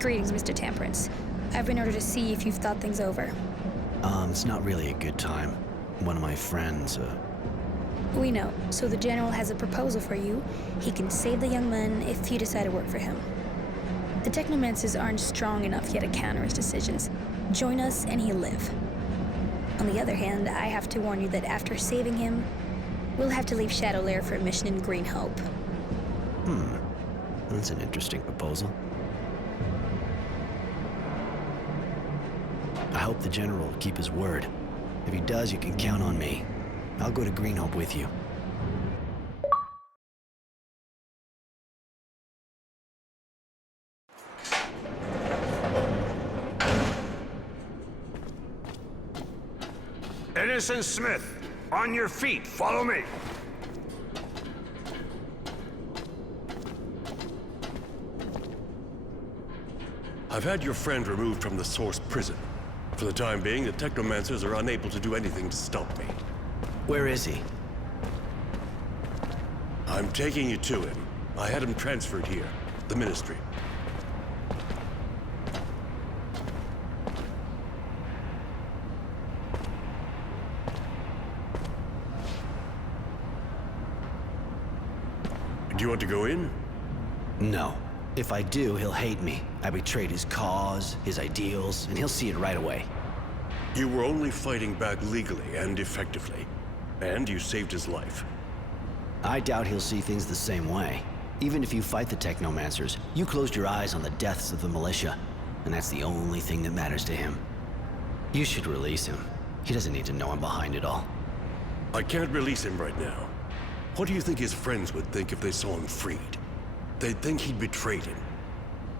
Greetings, Mr. Temperance. I've been ordered to see if you've thought things over. It's not really a good time. One of my friends, We know, so the General has a proposal for you. He can save the young man if you decide to work for him. The technomancers aren't strong enough yet to counter his decisions. Join us and he'll live. On the other hand, I have to warn you that after saving him, we'll have to leave Shadowlair for a mission in Green Hope. That's an interesting proposal. I hope the General will keep his word. If he does, you can count on me. I'll go to Green Hope with you. Innocent Smith, on your feet, follow me. I've had your friend removed from the Source prison. For the time being, the technomancers are unable to do anything to stop me. Where is he? I'm taking you to him. I had him transferred here, the Ministry. Do you want to go in? No. If I do, he'll hate me. I betrayed his cause, his ideals, and he'll see it right away. You were only fighting back legally and effectively, and you saved his life. I doubt he'll see things the same way. Even if you fight the technomancers, you closed your eyes on the deaths of the militia, and that's the only thing that matters to him. You should release him. He doesn't need to know I'm behind it all. I can't release him right now. What do you think his friends would think if they saw him freed? They'd think he'd betrayed him,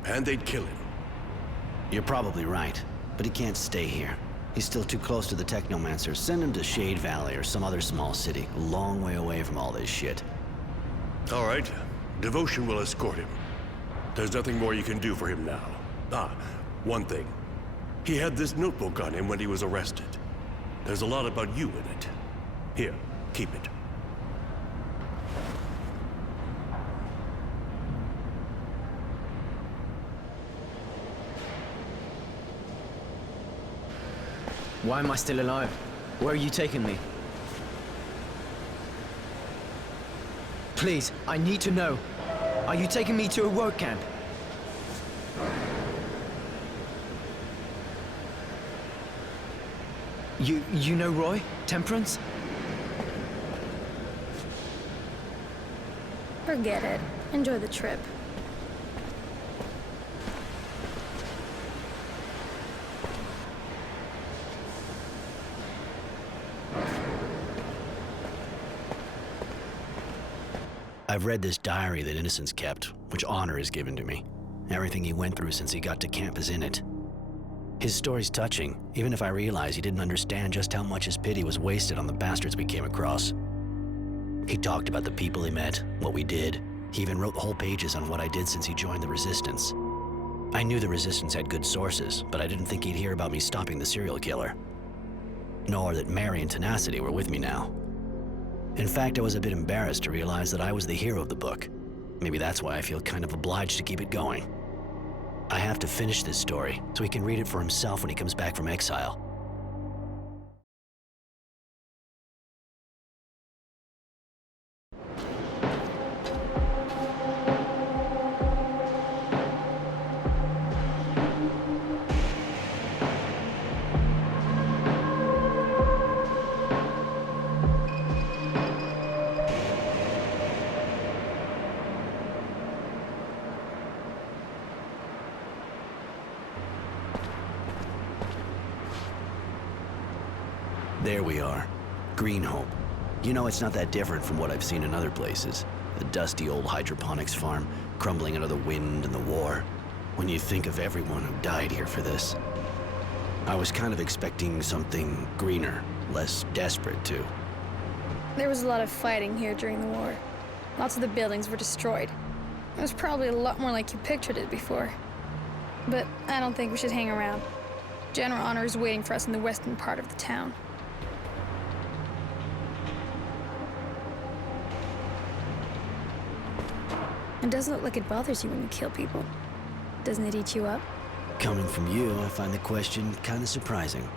and they'd kill him. You're probably right, but he can't stay here. He's still too close to the technomancers. Send him to Shade Valley or some other small city, a long way away from all this shit. All right. Devotion will escort him. There's nothing more you can do for him now. One thing. He had this notebook on him when he was arrested. There's a lot about you in it. Here, keep it. Why am I still alive? Where are you taking me? Please, I need to know. Are you taking me to a work camp? You know Roy? Temperance? Forget it. Enjoy the trip. I've read this diary that Innocence kept, which honor is given to me. Everything he went through since he got to camp is in it. His story's touching, even if I realize he didn't understand just how much his pity was wasted on the bastards we came across. He talked about the people he met, what we did. He even wrote whole pages on what I did since he joined the Resistance. I knew the Resistance had good sources, but I didn't think he'd hear about me stopping the serial killer. Nor that Mary and Tenacity were with me now. In fact, I was a bit embarrassed to realize that I was the hero of the book. Maybe that's why I feel kind of obliged to keep it going. I have to finish this story so he can read it for himself when he comes back from exile. There we are. Green Hope. You know, it's not that different from what I've seen in other places. The dusty old hydroponics farm, crumbling under the wind and the war. When you think of everyone who died here for this. I was kind of expecting something greener, less desperate too. There was a lot of fighting here during the war. Lots of the buildings were destroyed. It was probably a lot more like you pictured it before. But I don't think we should hang around. General Honor is waiting for us in the western part of the town. It doesn't look like it bothers you when you kill people. Doesn't it eat you up? Coming from you, I find the question kind of surprising.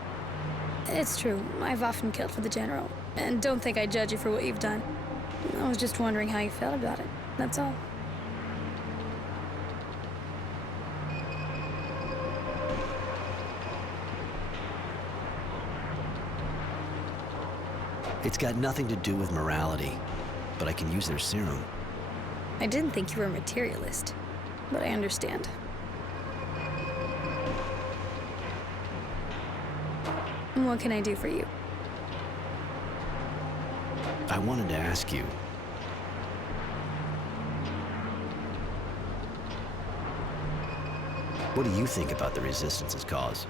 It's true. I've often killed for the General. And don't think I judge you for what you've done. I was just wondering how you felt about it. That's all. It's got nothing to do with morality, but I can use their serum. I didn't think you were a materialist, but I understand. What can I do for you? I wanted to ask you. What do you think about the Resistance's cause?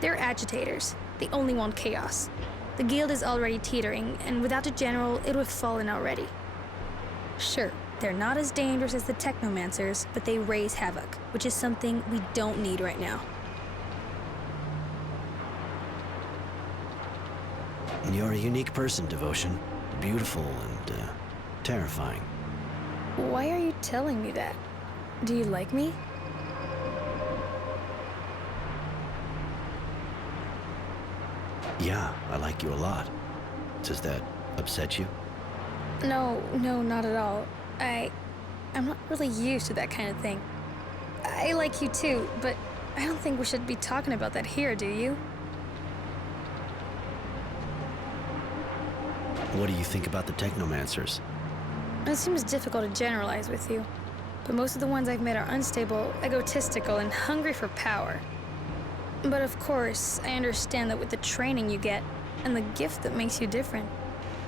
They're agitators. They only want chaos. The Guild is already teetering, and without a general, it would have fallen already. Sure, they're not as dangerous as the technomancers, but they raise havoc, which is something we don't need right now. You're a unique person, Devotion. Beautiful and, terrifying. Why are you telling me that? Do you like me? Yeah, I like you a lot. Does that upset you? No, not at all. I'm not really used to that kind of thing. I like you too, but I don't think we should be talking about that here, do you? What do you think about the technomancers? It seems difficult to generalize with you, but most of the ones I've met are unstable, egotistical, and hungry for power. But of course, I understand that with the training you get, and the gift that makes you different,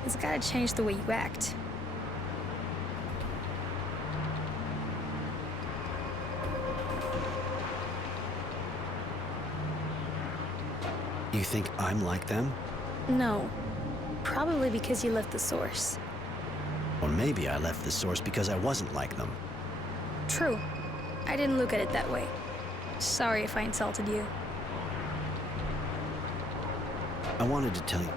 it's gotta change the way you act. You think I'm like them? No. Probably because you left the source. Or maybe I left the source because I wasn't like them. True. I didn't look at it that way. Sorry if I insulted you. I wanted to tell you.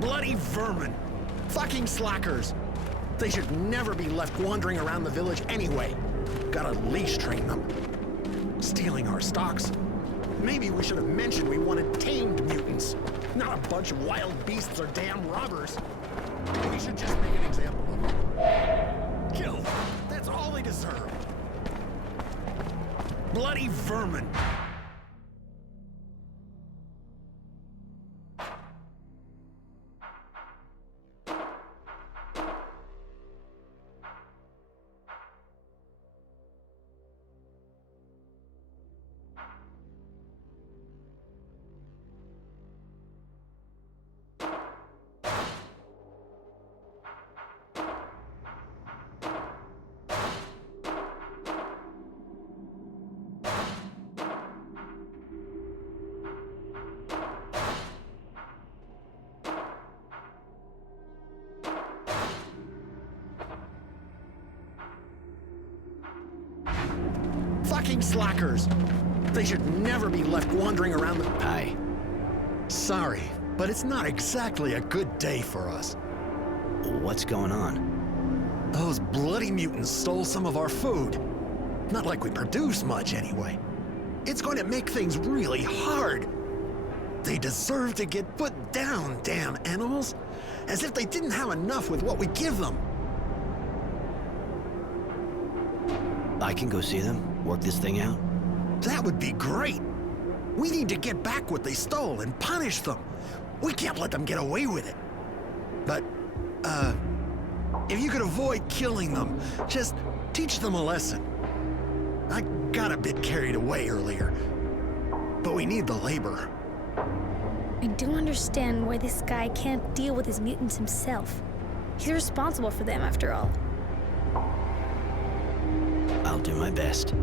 Bloody vermin! Fucking slackers! They should never be left wandering around the village anyway. Gotta leash train them. Stealing our stocks. Maybe we should have mentioned we wanted tamed mutants. Not a bunch of wild beasts or damn robbers. We should just make an example of them. Kill them. That's all they deserve. Bloody vermin. Fucking slackers! They should never be left wandering around the... Hi. Sorry, but it's not exactly a good day for us. What's going on? Those bloody mutants stole some of our food. Not like we produce much, anyway. It's going to make things really hard. They deserve to get put down, damn animals. As if they didn't have enough with what we give them. I can go see them, work this thing out. That would be great. We need to get back what they stole and punish them. We can't let them get away with it. But, if you could avoid killing them, just teach them a lesson. I got a bit carried away earlier, but we need the labor. I don't understand why this guy can't deal with his mutants himself. He's responsible for them, after all. I'll do my best.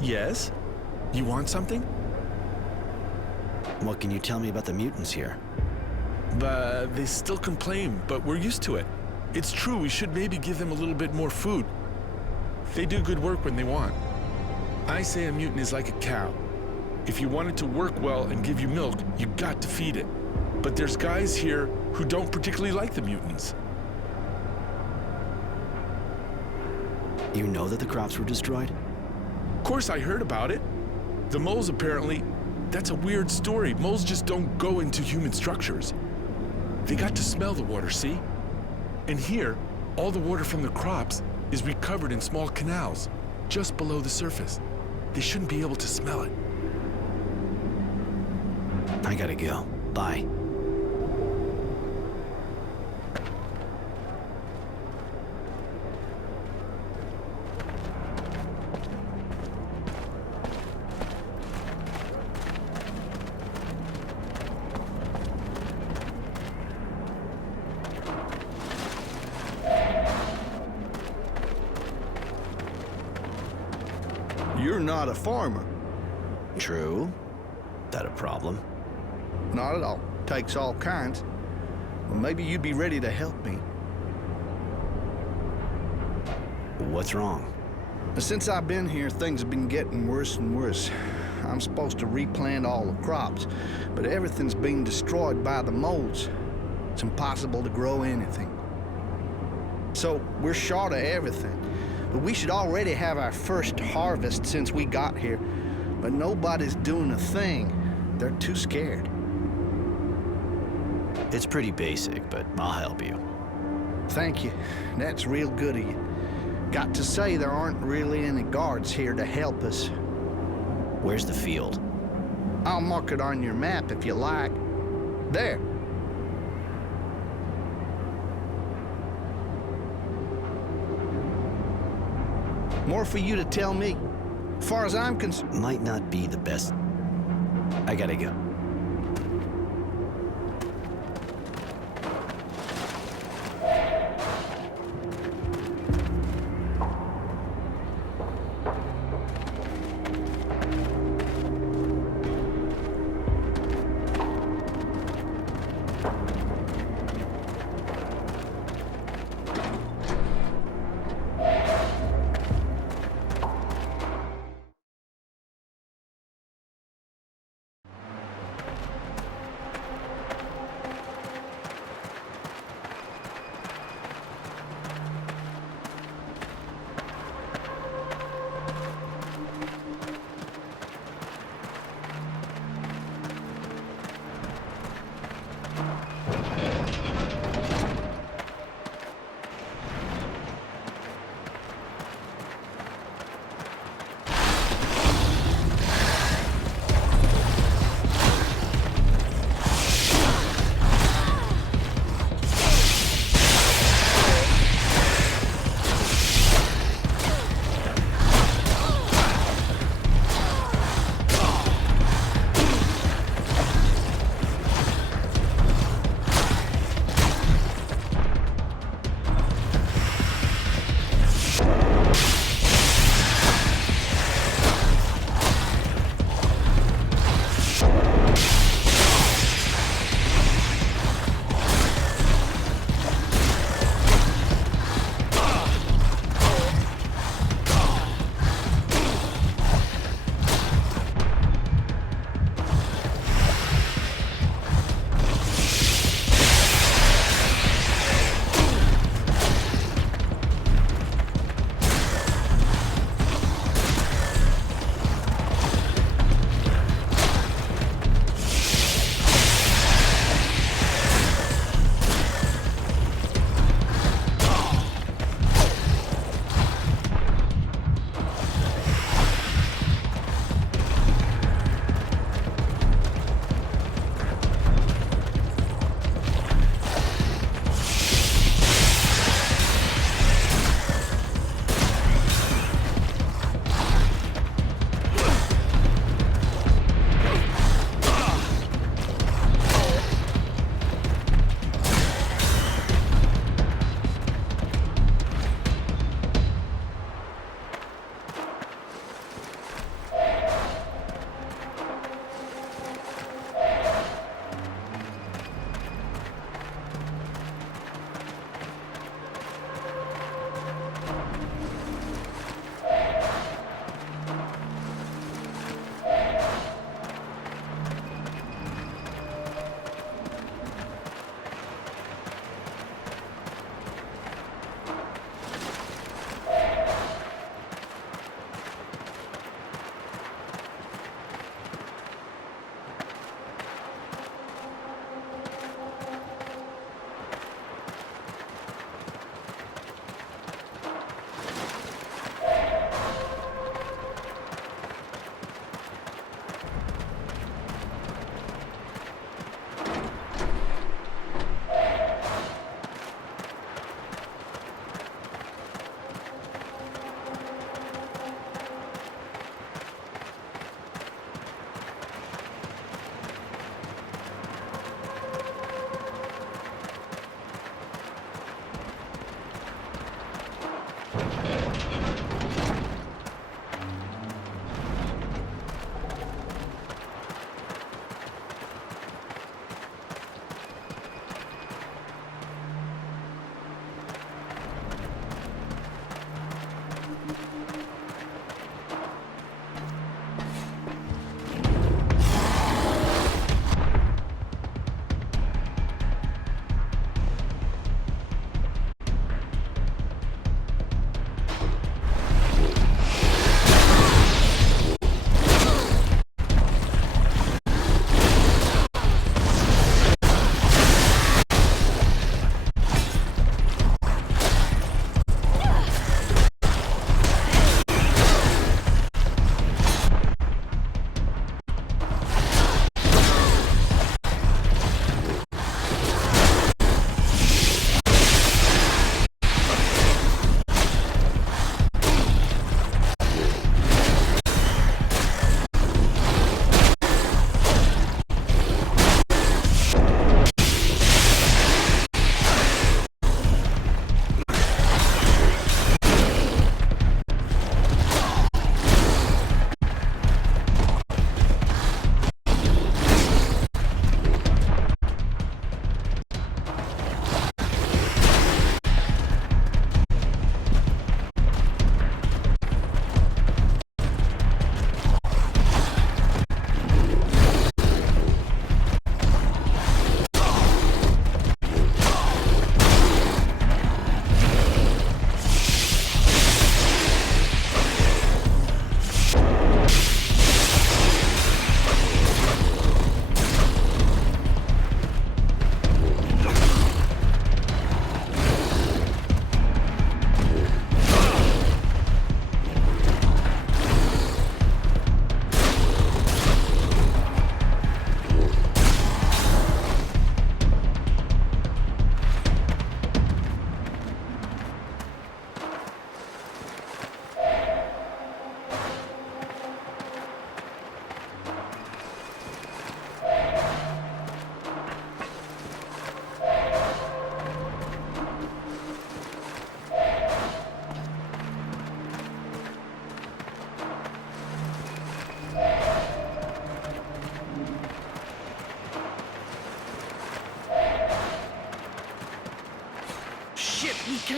Yes? You want something? What can you tell me about the mutants here? They still complain, but we're used to it. It's true, we should maybe give them a little bit more food. They do good work when they want. I say a mutant is like a cow. If you want it to work well and give you milk, you got to feed it. But there's guys here who don't particularly like the mutants. You know that the crops were destroyed? Of course I heard about it. The moles apparently, that's a weird story. Moles just don't go into human structures. They got to smell the water, see? And here, all the water from the crops is recovered in small canals, just below the surface. They shouldn't be able to smell it. I gotta go. Bye. You're not a farmer. True. That a problem? Not at all. Takes all kinds. Well, maybe you'd be ready to help me. What's wrong? Since I've been here, things have been getting worse and worse. I'm supposed to replant all the crops, but everything's being destroyed by the moles. It's impossible to grow anything. So we're short of everything. But we should already have our first harvest since we got here. But nobody's doing a thing. They're too scared. It's pretty basic, but I'll help you. Thank you. That's real good of you. Got to say, there aren't really any guards here to help us. Where's the field? I'll mark it on your map if you like. There. More for you to tell me. As far as I'm concerned... Might not be the best. I gotta go.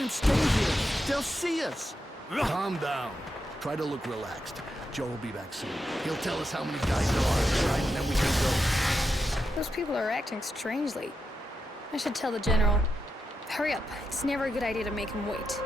can't stay here. They'll see us. Calm down. Try to look relaxed. Joe will be back soon. He'll tell us how many guys there are inside, and then we can go. Those people are acting strangely. I should tell the General. Hurry up. It's never a good idea to make him wait.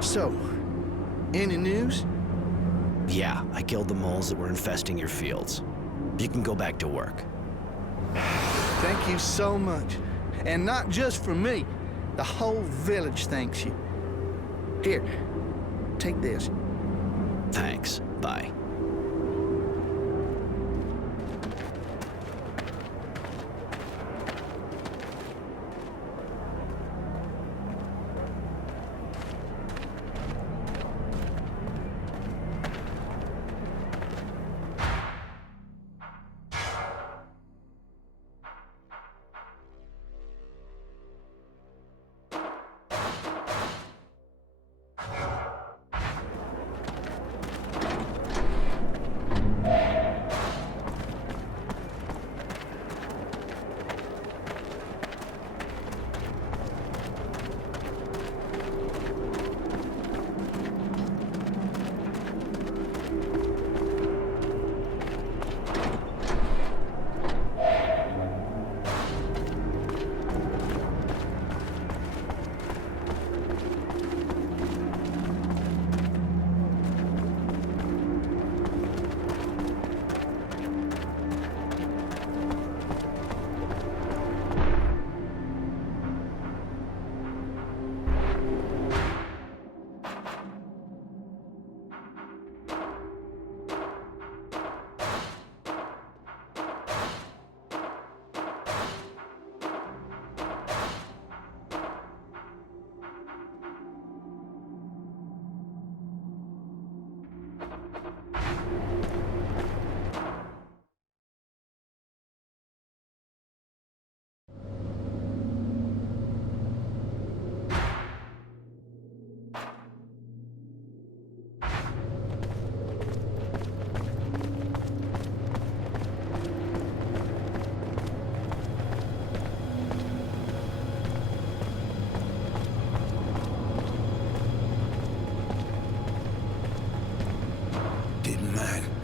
So, any news? Yeah, I killed the moles that were infesting your fields. You can go back to work. Thank you so much. And not just for me. The whole village thanks you. Here, take this. Thanks. Bye.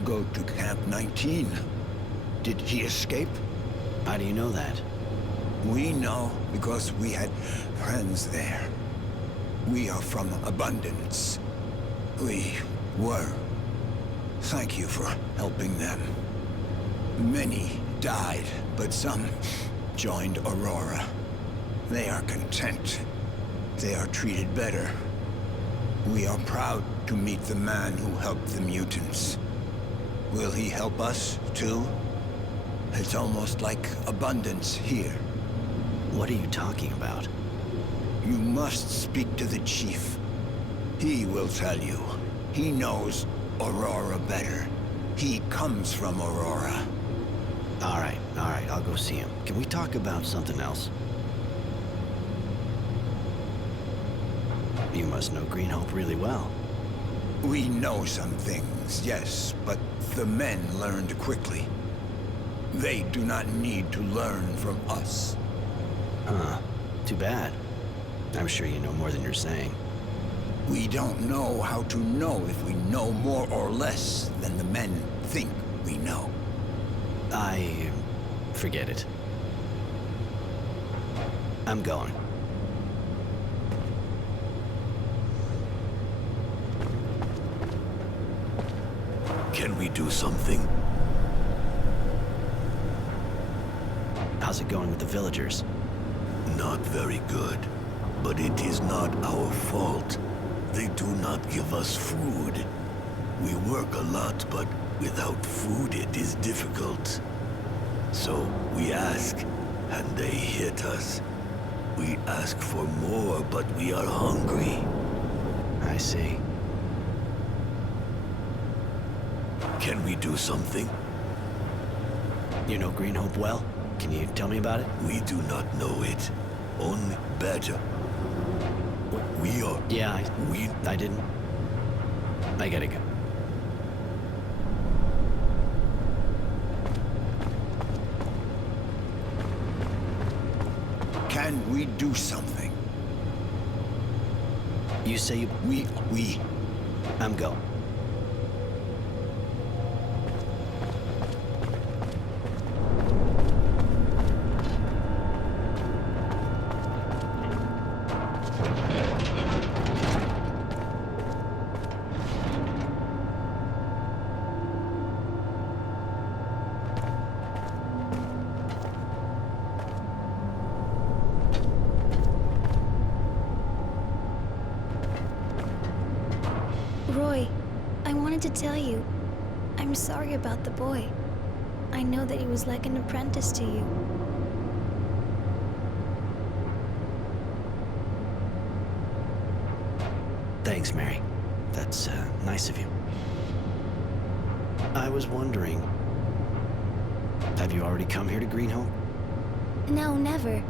Go to Camp 19. Did he escape? How do you know that? We know because we had friends there. We are from Abundance. We were. Thank you for helping them. Many died, but some joined Aurora. They are content. They are treated better. We are proud to meet the man who helped the mutants. Will he help us, too? It's almost like abundance here. What are you talking about? You must speak to the chief. He will tell you. He knows Aurora better. He comes from Aurora. All right, I'll go see him. Can we talk about something else? You must know Green Hope really well. We know some things, yes, but the men learned quickly. They do not need to learn from us. Huh. Too bad. I'm sure you know more than you're saying. We don't know how to know if we know more or less than the men think we know. Forget it. I'm going. Can we do something? How's it going with the villagers? Not very good. But it is not our fault. They do not give us food. We work a lot, but without food it is difficult. So we ask, and they hit us. We ask for more, but we are hungry. I see. Can we do something? You know Green Hope well? Can you tell me about it? We do not know it. Only better. We are... Yeah, I didn't. I gotta go. Can we do something? You say you... We... I'm going. Roy, I wanted to tell you, I'm sorry about the boy. I know that he was like an apprentice to you. Thanks, Mary. That's nice of you. I was wondering, have you already come here to Green Hope? No, never.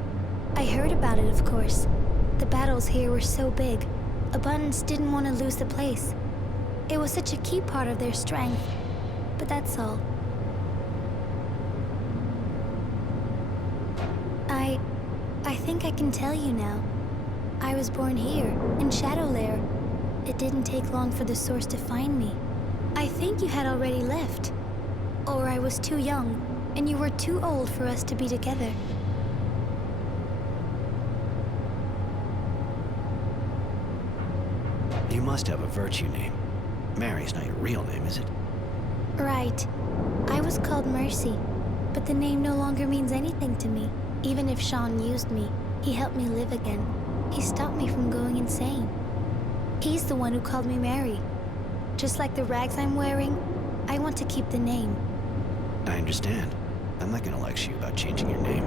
I heard about it, of course. The battles here were so big. Abundance didn't want to lose the place. It was such a key part of their strength. But that's all. I think I can tell you now. I was born here, in Shadowlair. It didn't take long for the Source to find me. I think you had already left. Or I was too young, and you were too old for us to be together. You must have a virtue name. Mary's not your real name, is it? Right. I was called Mercy, but the name no longer means anything to me. Even if Sean used me, he helped me live again. He stopped me from going insane. He's the one who called me Mary. Just like the rags I'm wearing, I want to keep the name. I understand. I'm not gonna lecture you about changing your name.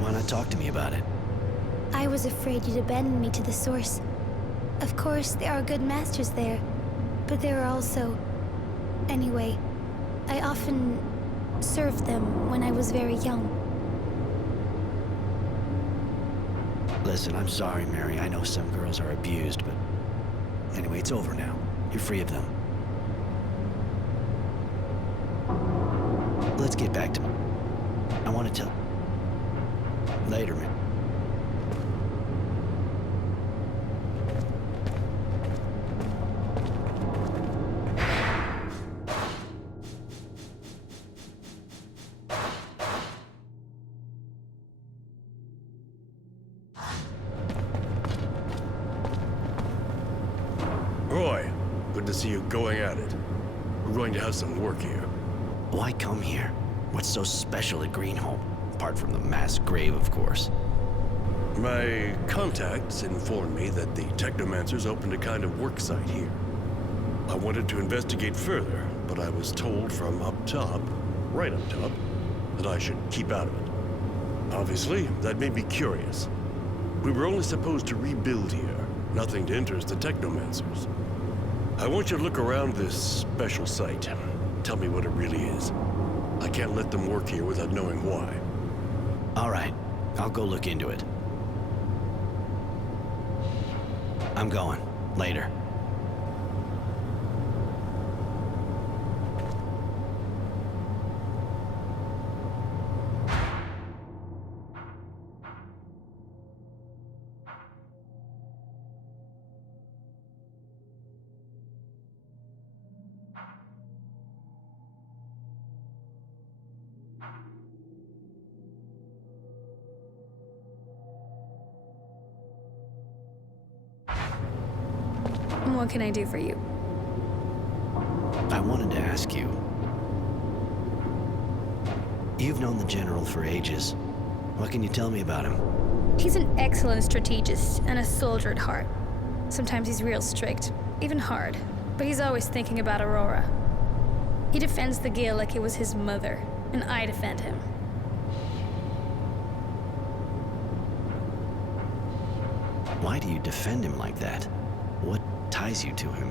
Why not talk to me about it? I was afraid you'd abandon me to the Source. Of course, there are good masters there, but there are also... Anyway, I often served them when I was very young. Listen, I'm sorry, Mary. I know some girls are abused, but... Anyway, it's over now. You're free of them. Let's get back to... I want to tell... Later, man. Roy, good to see you going at it. We're going to have some work here. Why come here? What's so special at Greenholm? Apart from the mass grave, of course. My contacts informed me that the Technomancers opened a kind of work site here. I wanted to investigate further, but I was told from up top, right up top, that I should keep out of it. Obviously, that made me curious. We were only supposed to rebuild here, nothing to interest the Technomancers. I want you to look around this special site. Tell me what it really is. I can't let them work here without knowing why. All right, I'll go look into it. I'm going. Later. What can I do for you? I wanted to ask you. You've known the General for ages. What can you tell me about him? He's an excellent strategist and a soldier at heart. Sometimes he's real strict, even hard, but he's always thinking about Aurora. He defends the Guild like it was his mother, and I defend him. Why do you defend him like that? What ties you to him?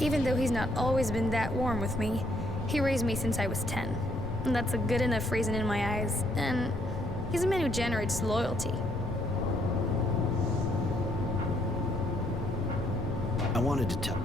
Even though he's not always been that warm with me, he raised me since I was 10. And that's a good enough reason in my eyes, and he's a man who generates loyalty. I wanted to tell...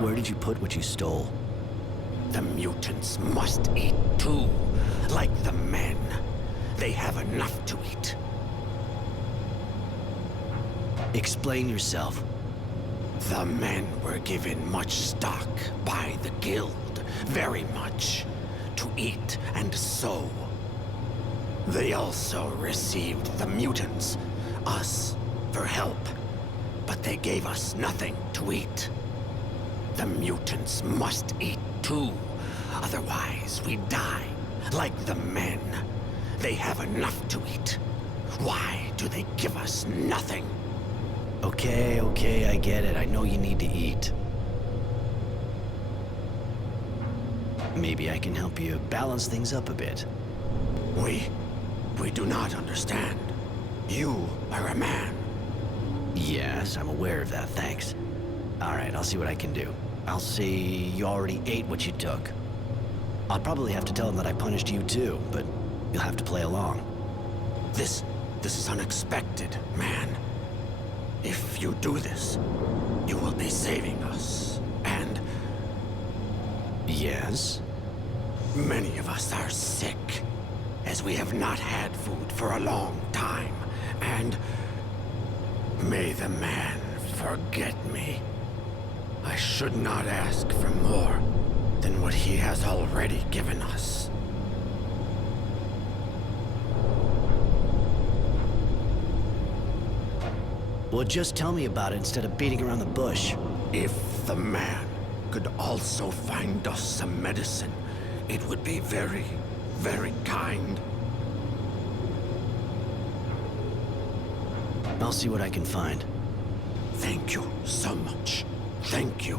Where did you put what you stole? The mutants must eat too, like the men. They have enough to eat. Explain yourself. The men were given much stock by the Guild, very much, to eat and sow. They also received the mutants, us, for help, but they gave us nothing to eat. The mutants must eat too, otherwise we die, like the men. They have enough to eat. Why do they give us nothing? Okay, I get it. I know you need to eat. Maybe I can help you balance things up a bit. We do not understand. You are a man. Yes, I'm aware of that, thanks. All right, I'll see what I can do. I'll say you already ate what you took. I'll probably have to tell them that I punished you too, but you'll have to play along. This is unexpected, man. If you do this, you will be saving us, and... Yes? Many of us are sick, as we have not had food for a long time, and... May the man forget me. I should not ask for more than what he has already given us. Well, just tell me about it instead of beating around the bush. If the man could also find us some medicine, it would be very, very kind. I'll see what I can find. Thank you so much. Thank you.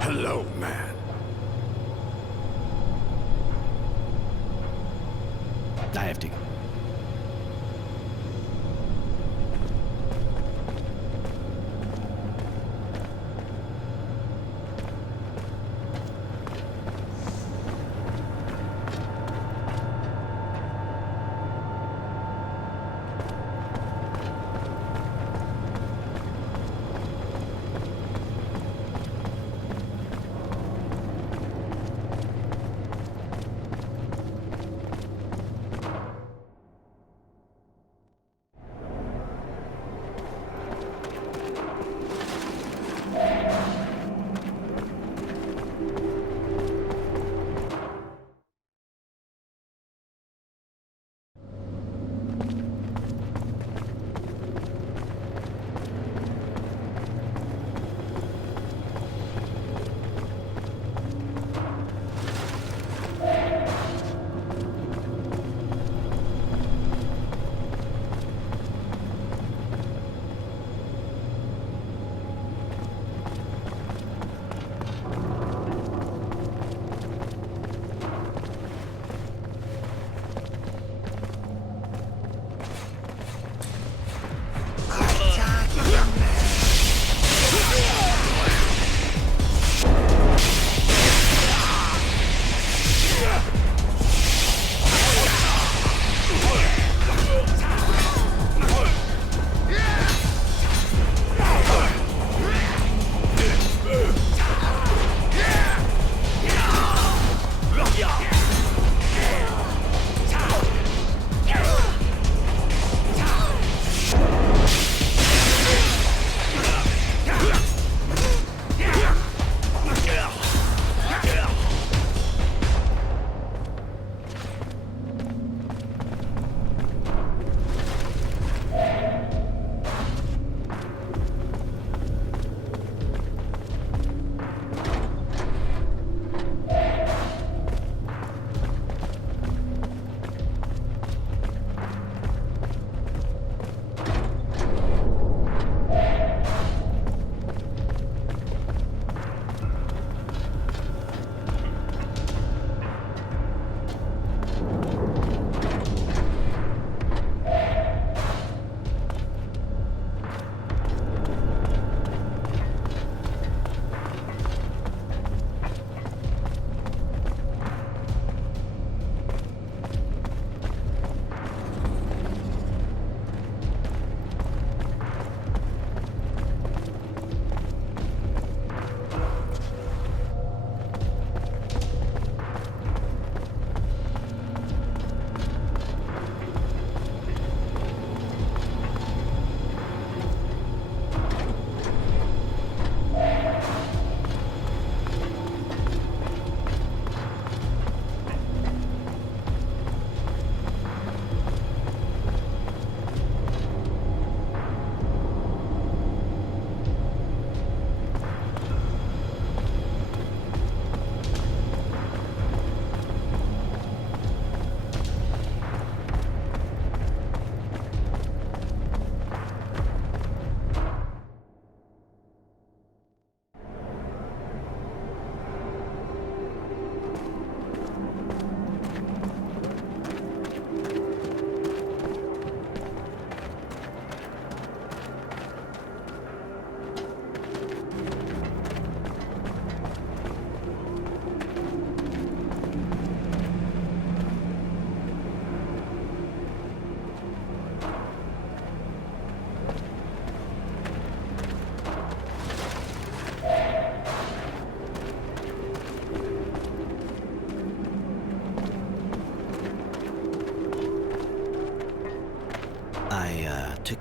Hello, man. I have to...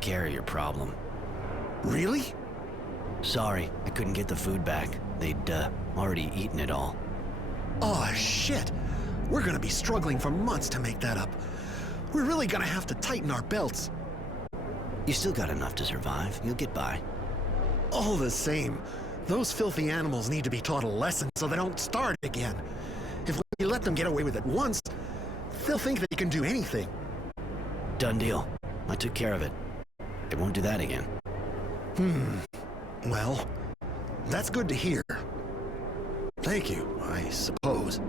care of your problem. Really? Sorry, I couldn't get the food back. They'd, already eaten it all. Oh, shit. We're gonna be struggling for months to make that up. We're really gonna have to tighten our belts. You still got enough to survive. You'll get by. All the same, those filthy animals need to be taught a lesson so they don't start again. If we let them get away with it once, they'll think they can do anything. Done deal. I took care of it. They won't do that again. Well, that's good to hear. Thank you, I suppose.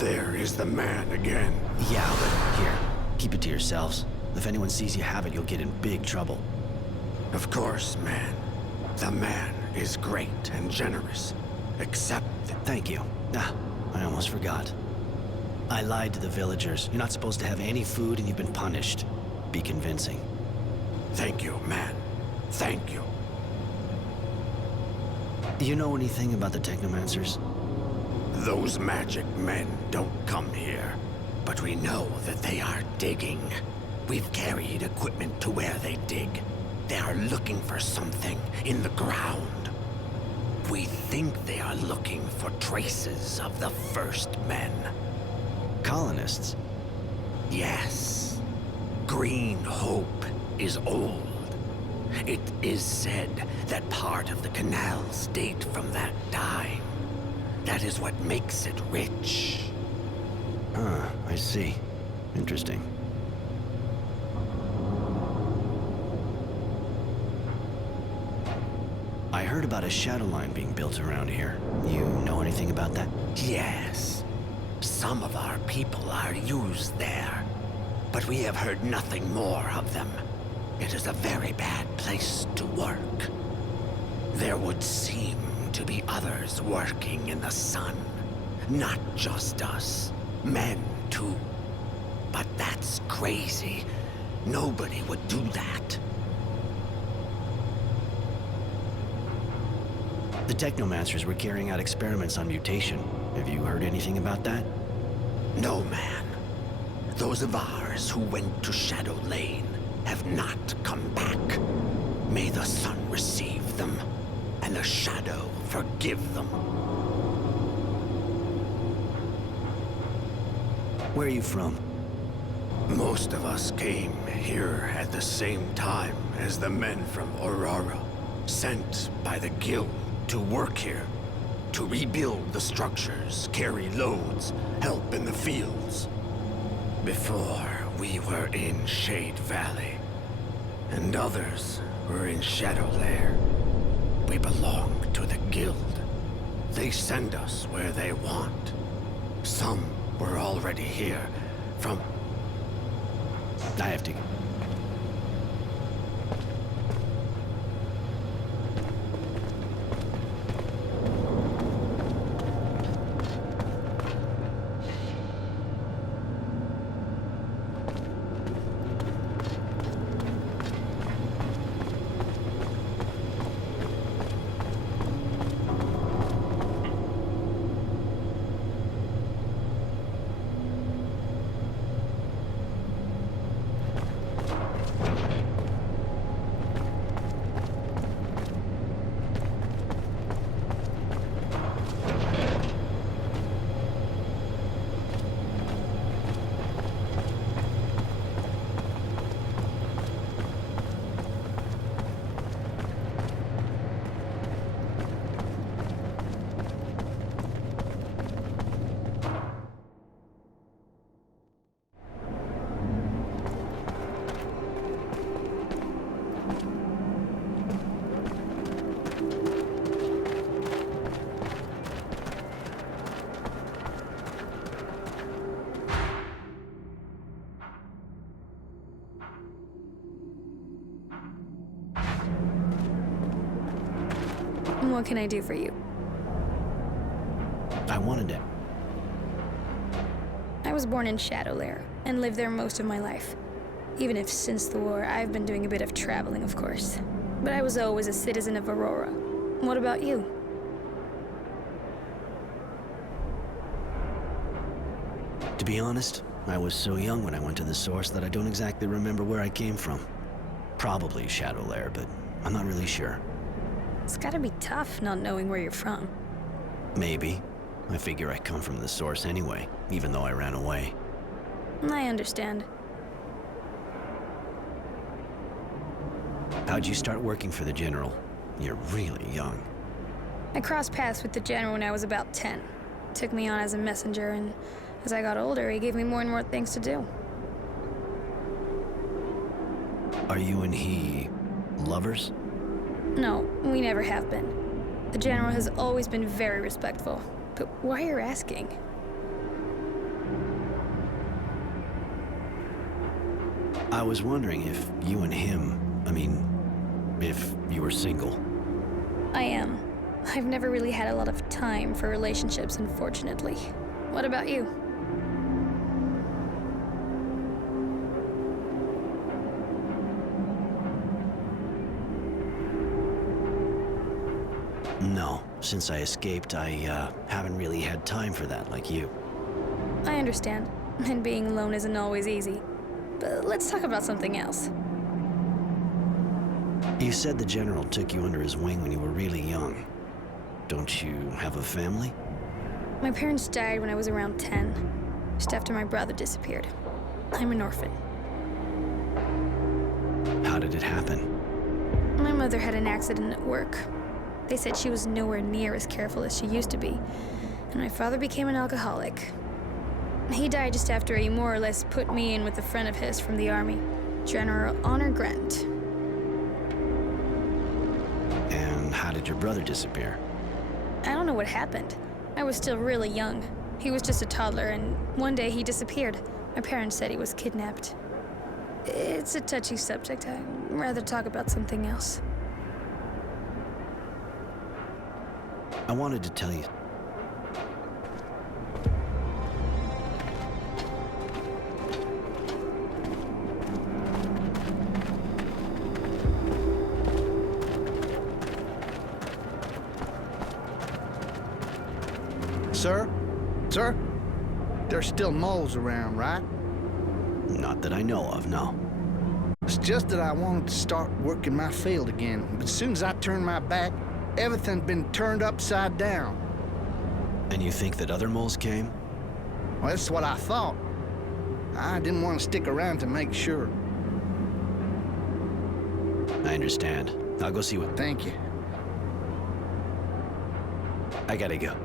There is the man again. Yeah, but here, keep it to yourselves. If anyone sees you have it, you'll get in big trouble. Of course, man. The man is great and generous. Except that... Thank you. Ah, I almost forgot. I lied to the villagers. You're not supposed to have any food and you've been punished. Be convincing. Thank you, man. Thank you. Do you know anything about the technomancers? Those magic men don't come here, but we know that they are digging. We've carried equipment to where they dig. They are looking for something in the ground. We think they are looking for traces of the first men. Colonists? Yes. Green Hope is old. It is said that part of the canals date from that time. That is what makes it rich. Ah, I see. Interesting. I heard about a shadow line being built around here. You know anything about that? Yes. Some of our people are used there, but we have heard nothing more of them. It is a very bad place to work. There would seem to be others working in the sun. Not just us. Men, too. But that's crazy. Nobody would do that. The technomancers were carrying out experiments on mutation. Have you heard anything about that? No, man. Those of ours who went to Shadow Lane have not come back. May the sun receive them, and the shadow forgive them. Where are you from? Most of us came here at the same time as the men from Aurora, sent by the Guild to work here, to rebuild the structures, carry loads, help in the fields. Before, we were in Shade Valley, and others were in Shadow Lair. We belong to the Guild. They send us where they want. Some were already here from... I have to... What can I do for you? I wanted to... I was born in Shadowlair and lived there most of my life. Even if since the war, I've been doing a bit of traveling, of course. But I was always a citizen of Aurora. What about you? To be honest, I was so young when I went to the source that I don't exactly remember where I came from. Probably Shadowlair, but I'm not really sure. It's gotta be tough not knowing where you're from. Maybe. I figure I come from the source anyway, even though I ran away. I understand. How'd you start working for the General? You're really young. I crossed paths with the General when I was about 10. Took me on as a messenger, and as I got older, he gave me more and more things to do. Are you and he... lovers? No, we never have been. The General has always been very respectful. But why are you asking? I was wondering if you and him... if you were single. I am. I've never really had a lot of time for relationships, unfortunately. What about you? No. Since I escaped, I haven't really had time for that like you. I understand. And being alone isn't always easy. But let's talk about something else. You said the General took you under his wing when you were really young. Don't you have a family? My parents died when I was around 10, just after my brother disappeared. I'm an orphan. How did it happen? My mother had an accident at work. They said she was nowhere near as careful as she used to be, and my father became an alcoholic. He died just after he more or less put me in with a friend of his from the army, General Honor Grant. And how did your brother disappear? I don't know what happened. I was still really young. He was just a toddler, and one day he disappeared. My parents said he was kidnapped. It's a touchy subject. I'd rather talk about something else. I wanted to tell you. Sir? Sir? There's still moles around, right? Not that I know of, no. It's just that I wanted to start working my field again, but as soon as I turned my back, everything's been turned upside down. And you think that other moles came? Well, that's what I thought. I didn't want to stick around to make sure. I understand. I'll go see what... Thank you. I gotta go.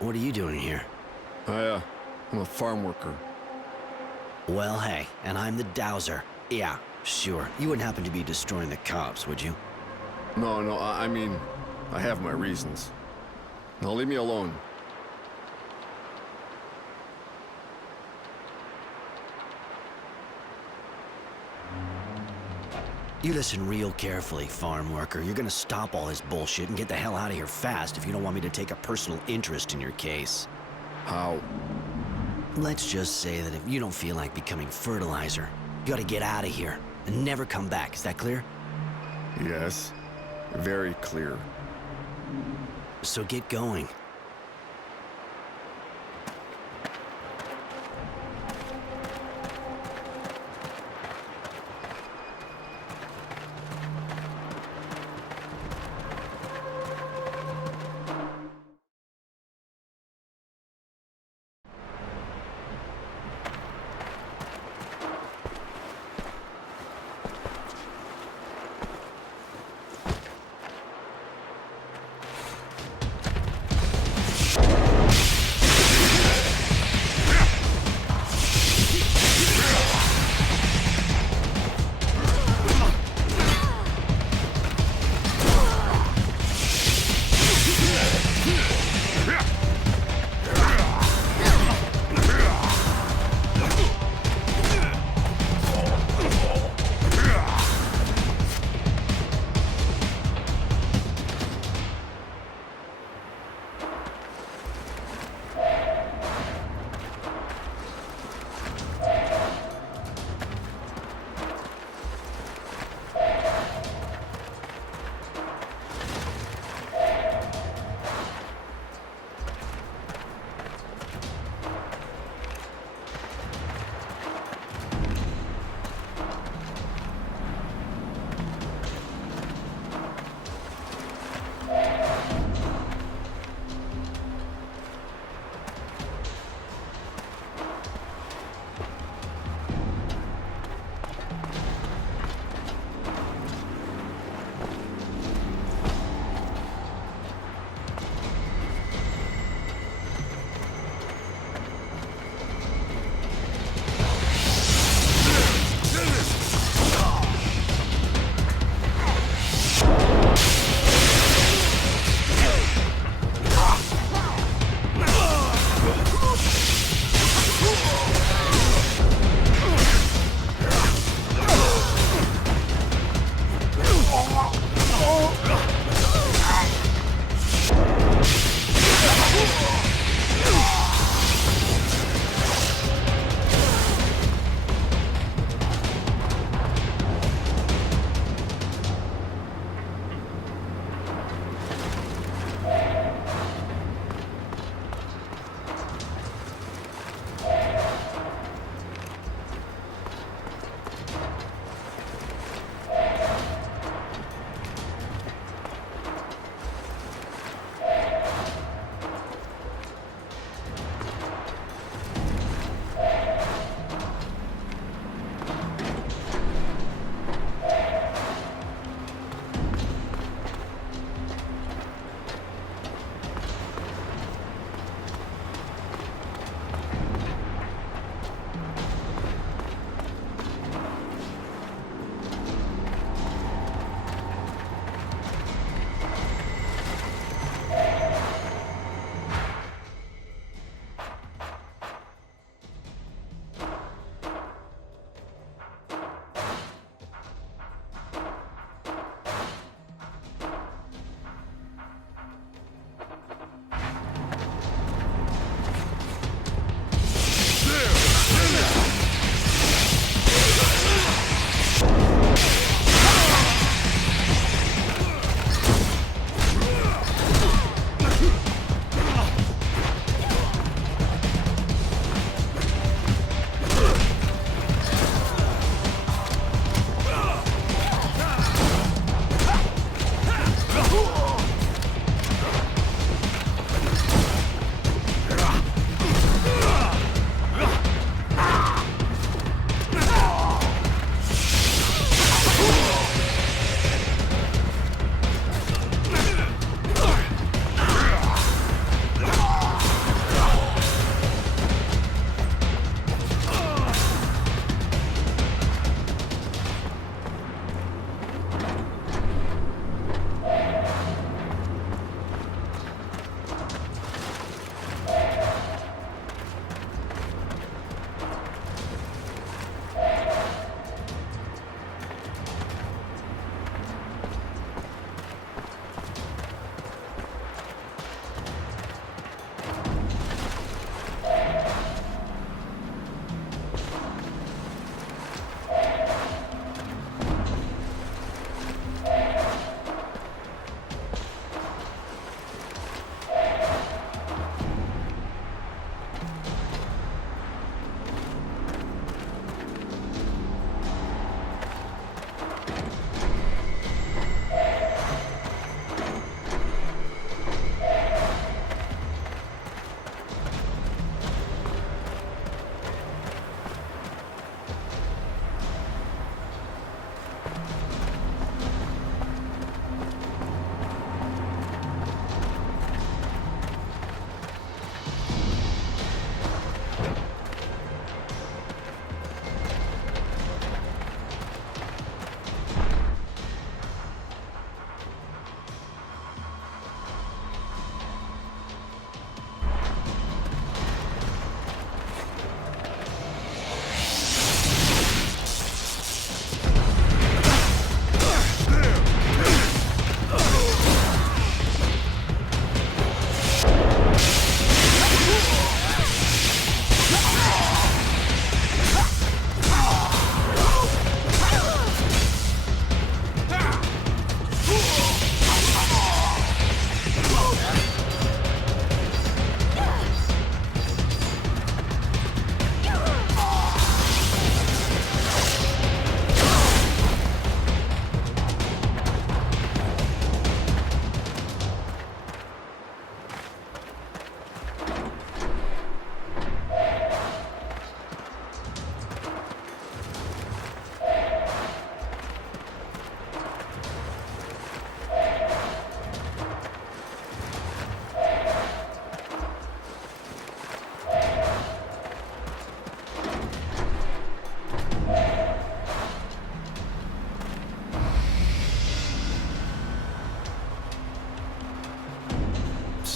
What are you doing here? I'm a farm worker. Well, hey, and I'm the dowser. Yeah, sure. You wouldn't happen to be destroying the cops, would you? No, I mean, I have my reasons. Now leave me alone. You listen real carefully, farm worker. You're gonna stop all this bullshit and get the hell out of here fast if you don't want me to take a personal interest in your case. How? Let's just say that if you don't feel like becoming fertilizer, you gotta get out of here. and never come back. Is that clear? Yes. Very clear. So get going.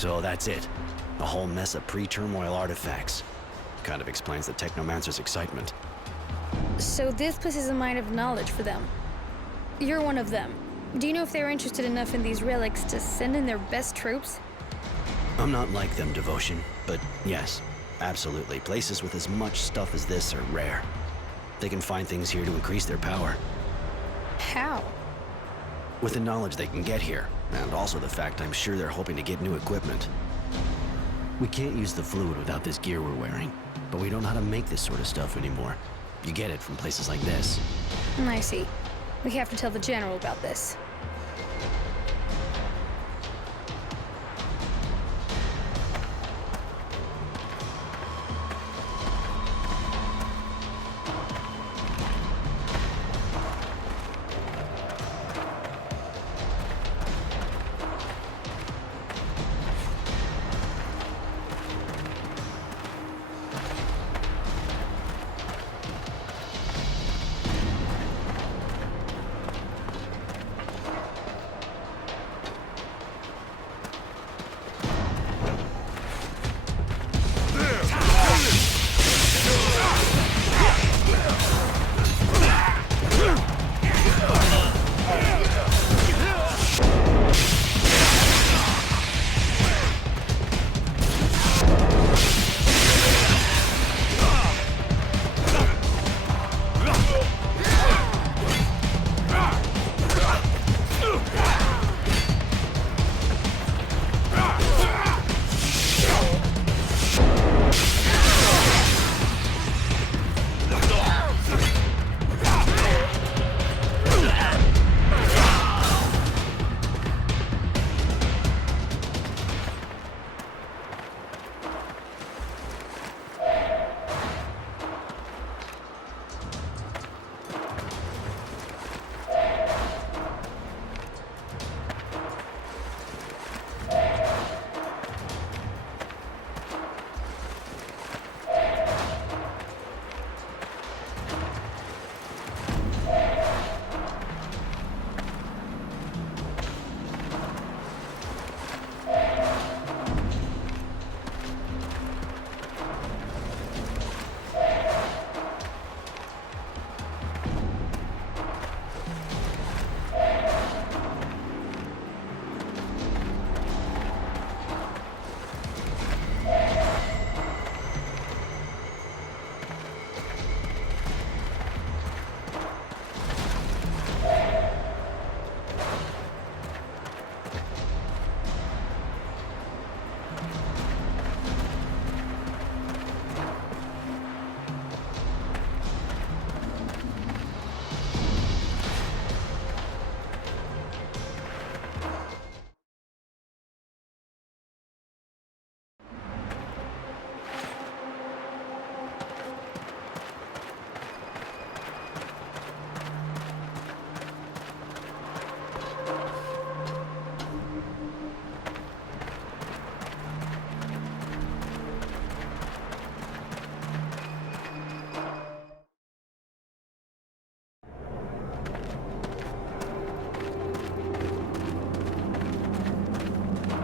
So that's it. A whole mess of pre-turmoil artifacts. Kind of explains the Technomancer's excitement. So this place is a mine of knowledge for them. You're one of them. Do you know if they're interested enough in these relics to send in their best troops? I'm not like them, Devotion, but yes, absolutely. Places with as much stuff as this are rare. They can find things here to increase their power. How? With the knowledge they can get here, and also the fact I'm sure they're hoping to get new equipment. We can't use the fluid without this gear we're wearing, but we don't know how to make this sort of stuff anymore. You get it from places like this. I see. We have to tell the General about this.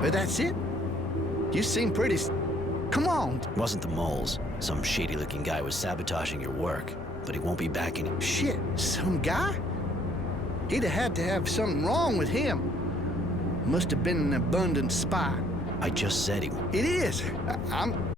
But that's it? You seem pretty... Come on. Wasn't the moles. Some shady-looking guy was sabotaging your work, but he won't be back any... Shit, some guy? He'd have had to have something wrong with him. Must have been an abundant spy. I just said he... It is. I'm...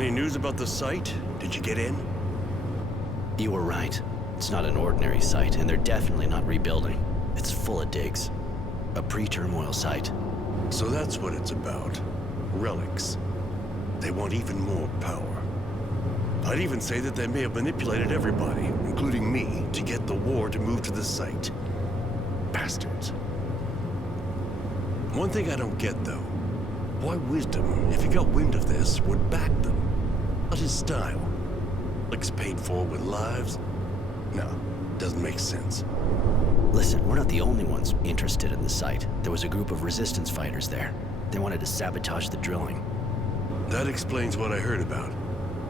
Any news about the site? Did you get in? You were right. It's not an ordinary site, and they're definitely not rebuilding. It's full of digs. A pre-turmoil site. So that's what it's about. Relics. They want even more power. I'd even say that they may have manipulated everybody, including me, to get the war to move to the site. Bastards. One thing I don't get, though. Why Wisdom, if he got wind of this, would back them? Not his style. Looks paid for with lives? No, doesn't make sense. Listen, we're not the only ones interested in the site. There was a group of resistance fighters there. They wanted to sabotage the drilling. That explains what I heard about.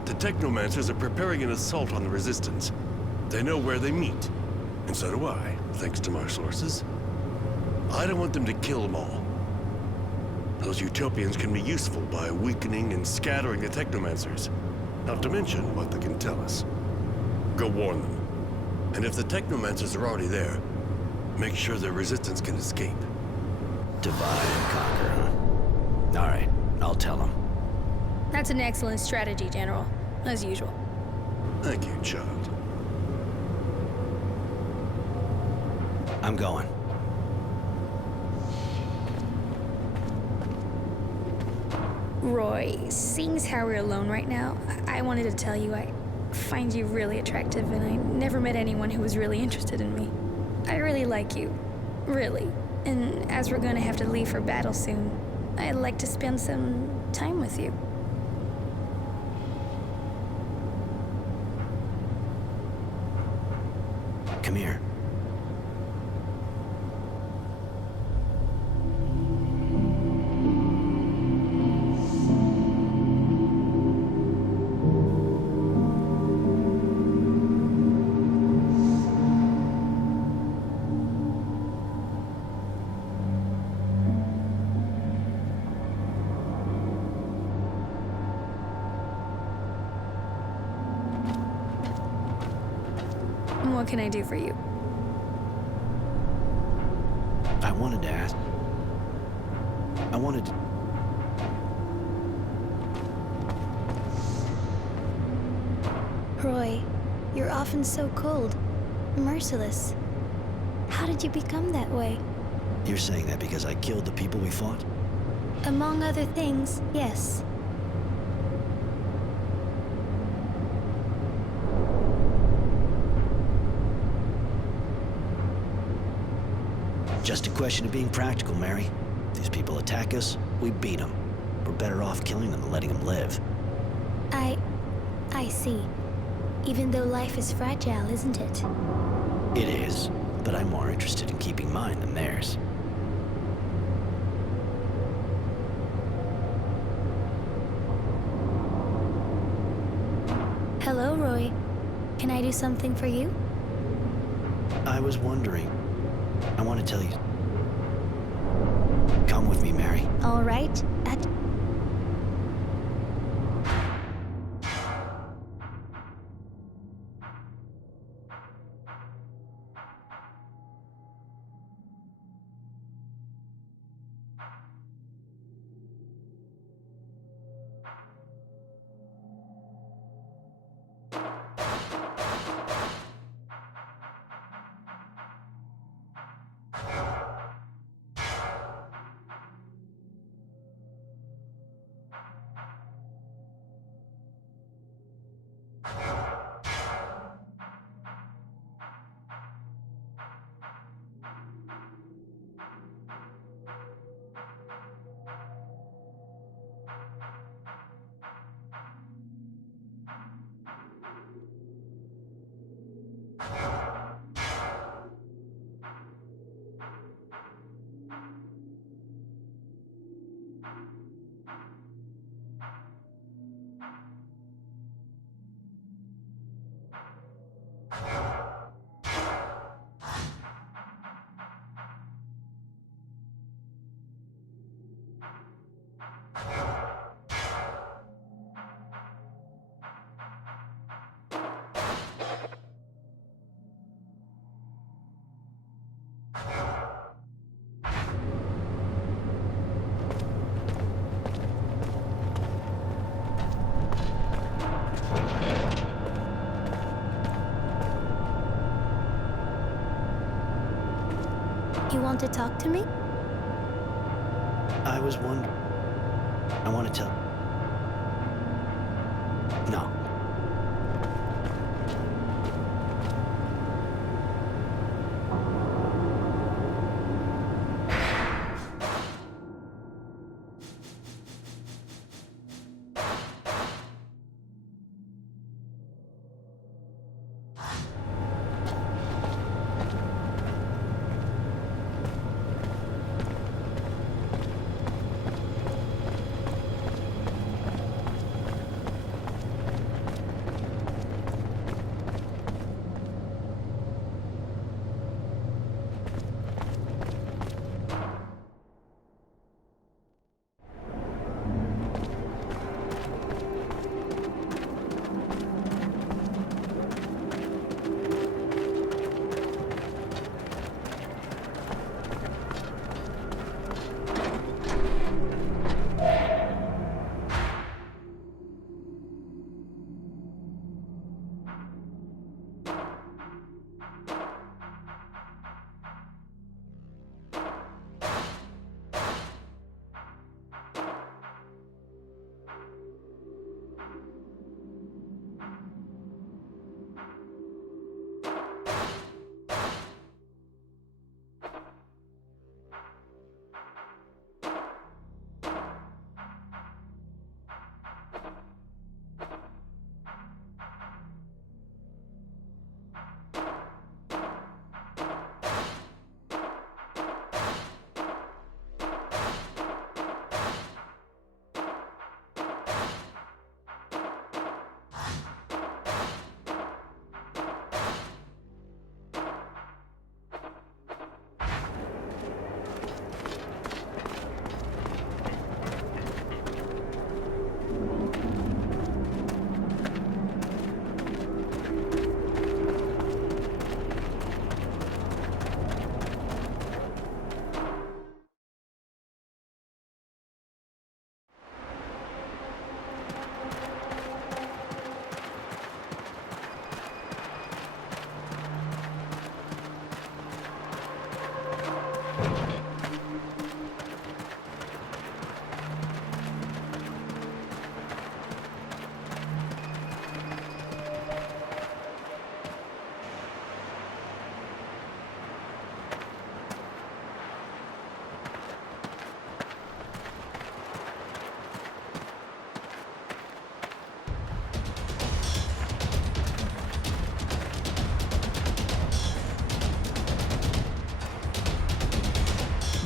The technomancers are preparing an assault on the resistance. They know where they meet. And so do I, thanks to my sources. I don't want them to kill them all. Those utopians can be useful by weakening and scattering the technomancers. Not to mention what they can tell us. Go warn them. And if the technomancers are already there, make sure their resistance can escape. Divide and conquer, huh? All right, I'll tell them. That's an excellent strategy, General. As usual. Thank you, child. I'm going. Roy, seeing as how we're alone right now, I wanted to tell you I find you really attractive, and I never met anyone who was really interested in me. I really like you. Really. And as we're gonna have to leave for battle soon, I'd like to spend some time with you. Come here. What can I do for you? I wanted to ask. I wanted to... Roy, you're often so cold, merciless. How did you become that way? You're saying that because I killed the people we fought? Among other things, yes. Just a question of being practical, Mary. These people attack us, we beat them. We're better off killing them than letting them live. I see. Even though life is fragile, isn't it? It is, but I'm more interested in keeping mine than theirs. Hello, Roy. Can I do something for you? I was wondering. I want to tell you. Come with me, Mary. All right. You want to talk to me? I was wondering. I want to tell. No.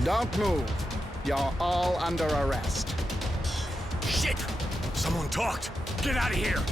Don't move. You're all under arrest. Shit! Someone talked! Get out of here!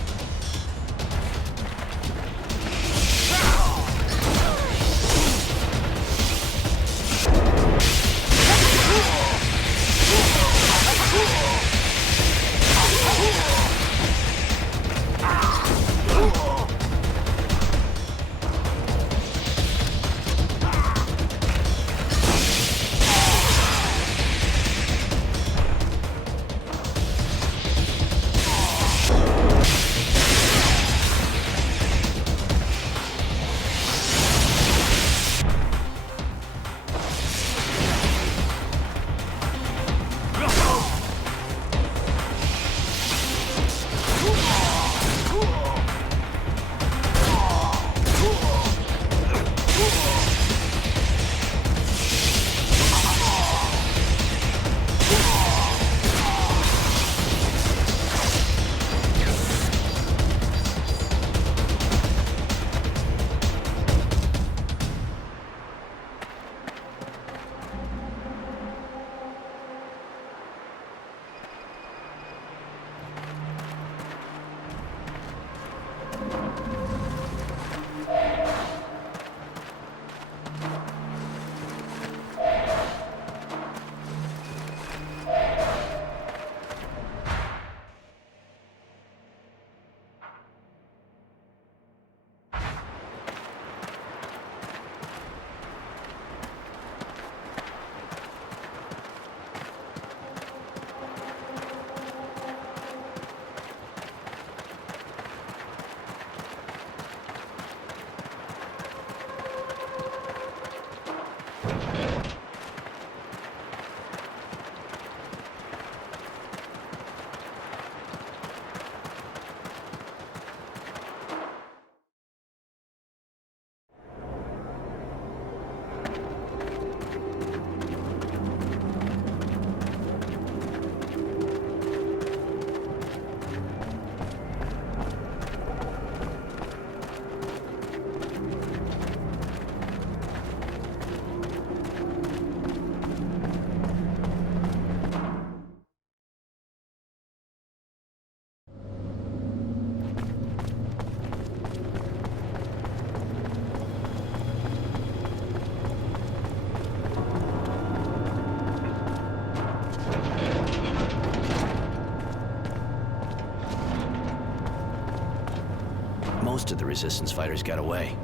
of the Resistance fighters got away.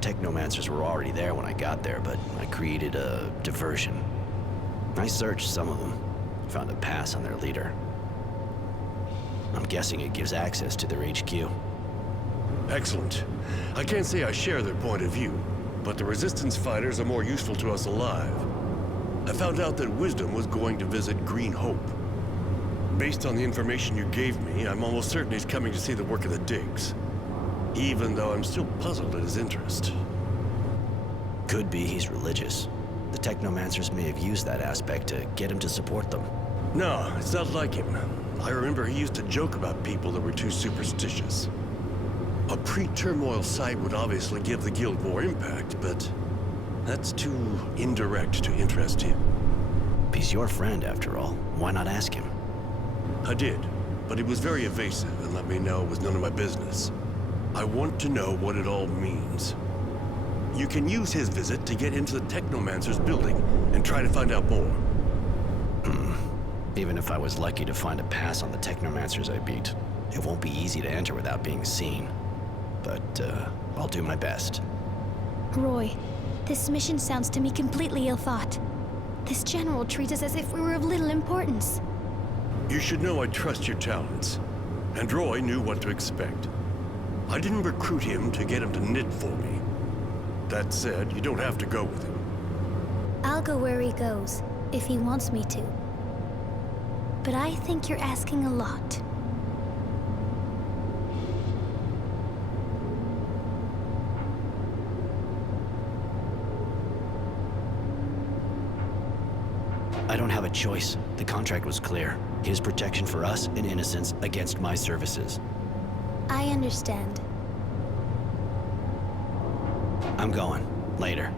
Technomancers were already there when I got there, but I created a diversion. I searched some of them, found a pass on their leader. I'm guessing it gives access to their HQ. Excellent. I can't say I share their point of view, but the Resistance fighters are more useful to us alive. I found out that Wisdom was going to visit Green Hope. Based on the information you gave me, I'm almost certain he's coming to see the work of the digs. Even though I'm still puzzled at his interest. Could be he's religious. The Technomancers may have used that aspect to get him to support them. No, it's not like him. I remember he used to joke about people that were too superstitious. A pre-turmoil site would obviously give the guild more impact, but that's too indirect to interest him. He's your friend, after all. Why not ask him? I did, but he was very evasive and let me know it was none of my business. I want to know what it all means. You can use his visit to get into the Technomancer's building and try to find out more. Even if I was lucky to find a pass on the Technomancers I beat, it won't be easy to enter without being seen. But, I'll do my best. Roy, this mission sounds to me completely ill-thought. This general treats us as if we were of little importance. You should know I trust your talents. And Roy knew what to expect. I didn't recruit him to get him to knit for me. That said, you don't have to go with him. I'll go where he goes, if he wants me to. But I think you're asking a lot. I don't have a choice. The contract was clear. His protection for us and innocents against my services. I understand. I'm going. Later.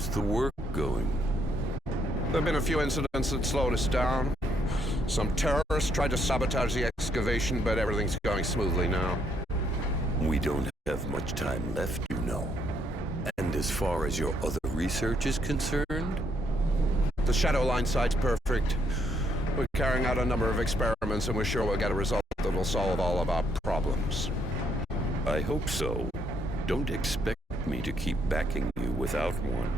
How's the work going? There have been a few incidents that slowed us down. Some terrorists tried to sabotage the excavation, but everything's going smoothly now. We don't have much time left, you know. And as far as your other research is concerned? The Shadowline site's perfect. We're carrying out a number of experiments, and we're sure we'll get a result that will solve all of our problems. I hope so. Don't expect me to keep backing you without one.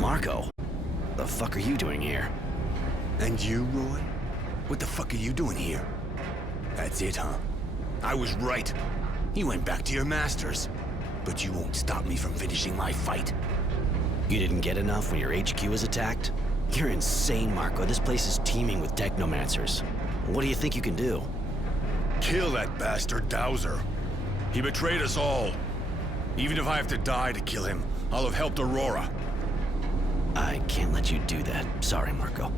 Marco, the fuck are you doing here? And you, Roy? What the fuck are you doing here? That's it, huh? I was right. You went back to your masters. But you won't stop me from finishing my fight. You didn't get enough when your HQ was attacked? You're insane, Marco. This place is teeming with technomancers. What do you think you can do? Kill that bastard Dowser. He betrayed us all. Even if I have to die to kill him, I'll have helped Aurora. I can't let you do that. Sorry, Marco.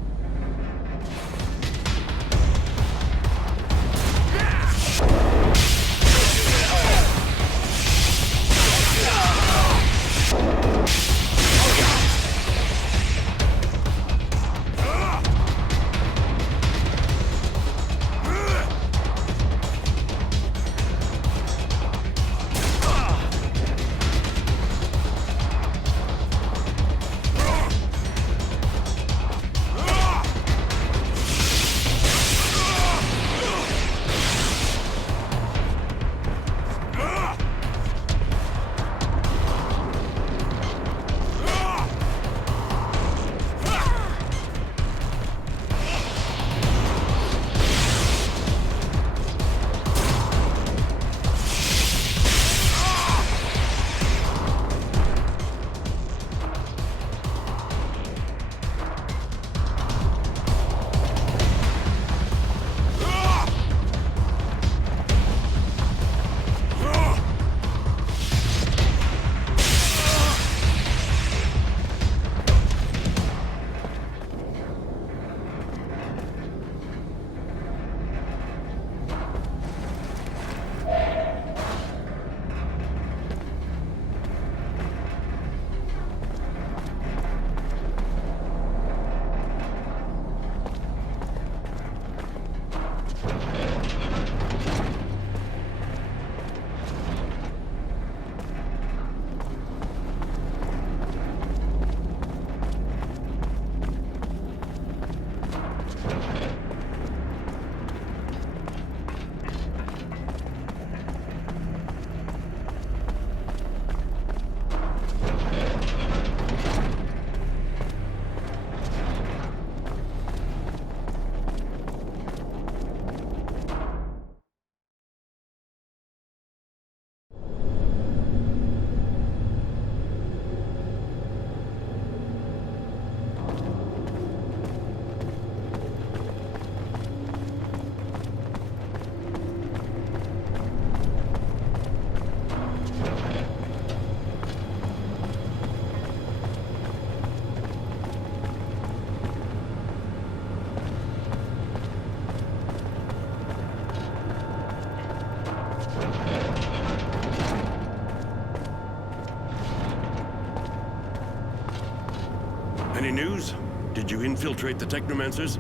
Any news? Did you infiltrate the technomancers?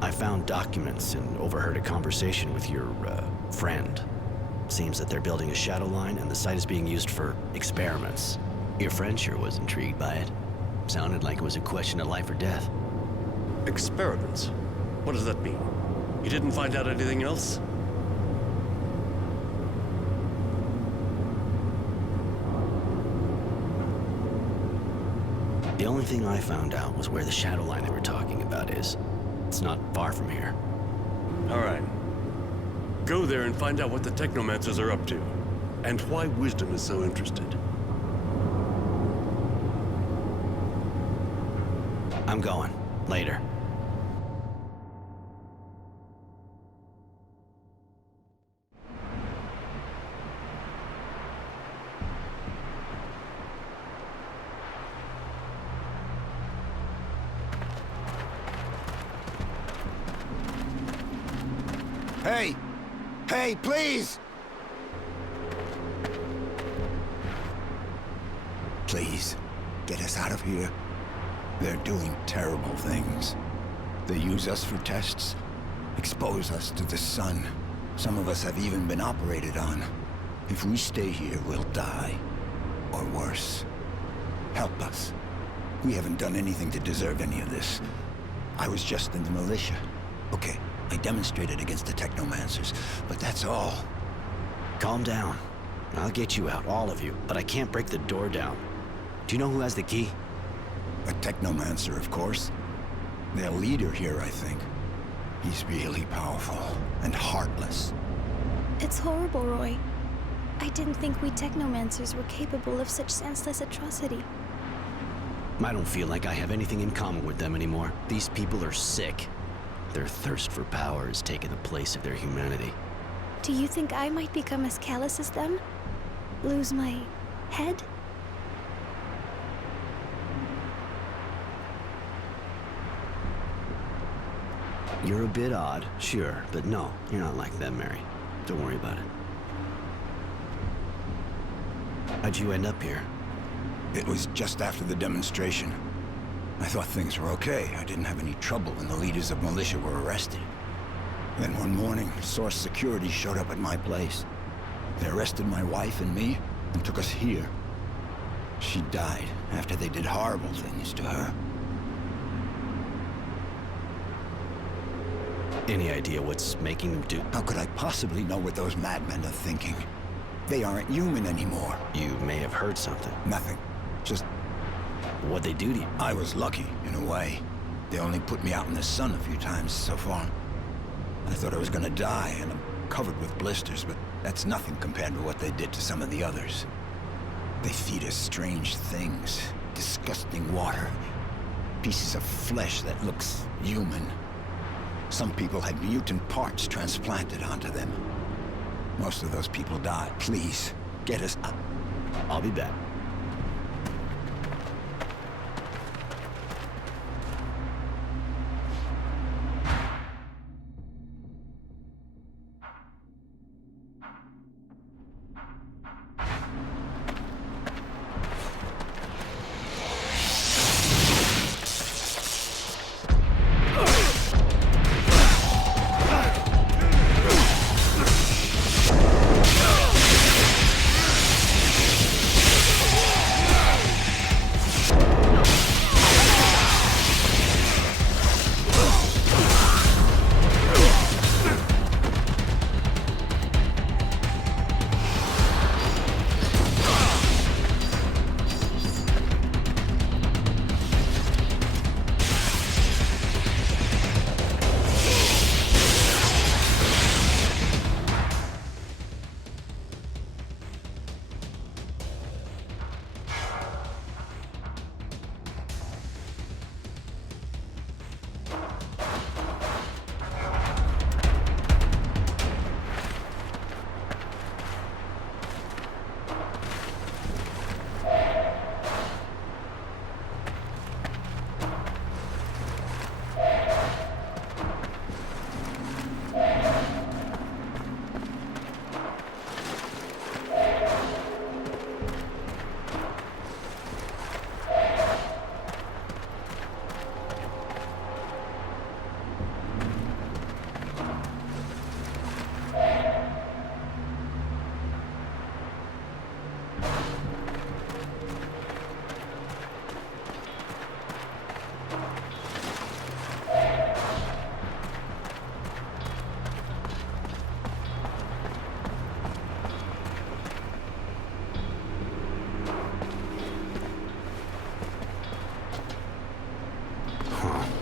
I found documents and overheard a conversation with your, friend. Seems that they're building a shadow line and the site is being used for experiments. Your friend sure was intrigued by it. Sounded like it was a question of life or death. Experiments? What does that mean? You didn't find out anything else? The only thing I found out was where the shadow line they were talking about is. It's not far from here. All right. Go there and find out what the technomancers are up to, and why Wisdom is so interested. I'm going. Later. Hey! Hey, please! Please, get us out of here. They're doing terrible things. They use us for tests, expose us to the sun. Some of us have even been operated on. If we stay here, we'll die. Or worse. Help us. We haven't done anything to deserve any of this. I was just in the militia. Okay, I demonstrated against the technomancers, but that's all. Calm down. I'll get you out, all of you, but I can't break the door down. Do you know who has the key? A technomancer, of course. Their leader here, I think. He's really powerful and heartless. It's horrible, Roy. I didn't think we technomancers were capable of such senseless atrocity. I don't feel like I have anything in common with them anymore. These people are sick. Their thirst for power has taken the place of their humanity. Do you think I might become as callous as them? Lose my head? You're a bit odd, sure, but no, you're not like them, Mary. Don't worry about it. How'd you end up here? It was just after the demonstration. I thought things were okay. I didn't have any trouble when the leaders of militia were arrested. Then one morning, Source Security showed up at my place. They arrested my wife and me and took us here. She died after they did horrible things to her. Any idea what's making them do? How could I possibly know what those madmen are thinking? They aren't human anymore. You may have heard something. Nothing. Just... What'd they do to you? I was lucky, in a way. They only put me out in the sun a few times so far. I thought I was gonna die, and I'm covered with blisters, but that's nothing compared to what they did to some of the others. They feed us strange things. Disgusting water. Pieces of flesh that looks human. Some people had mutant parts transplanted onto them. Most of those people died. Please, get us up. I'll be back.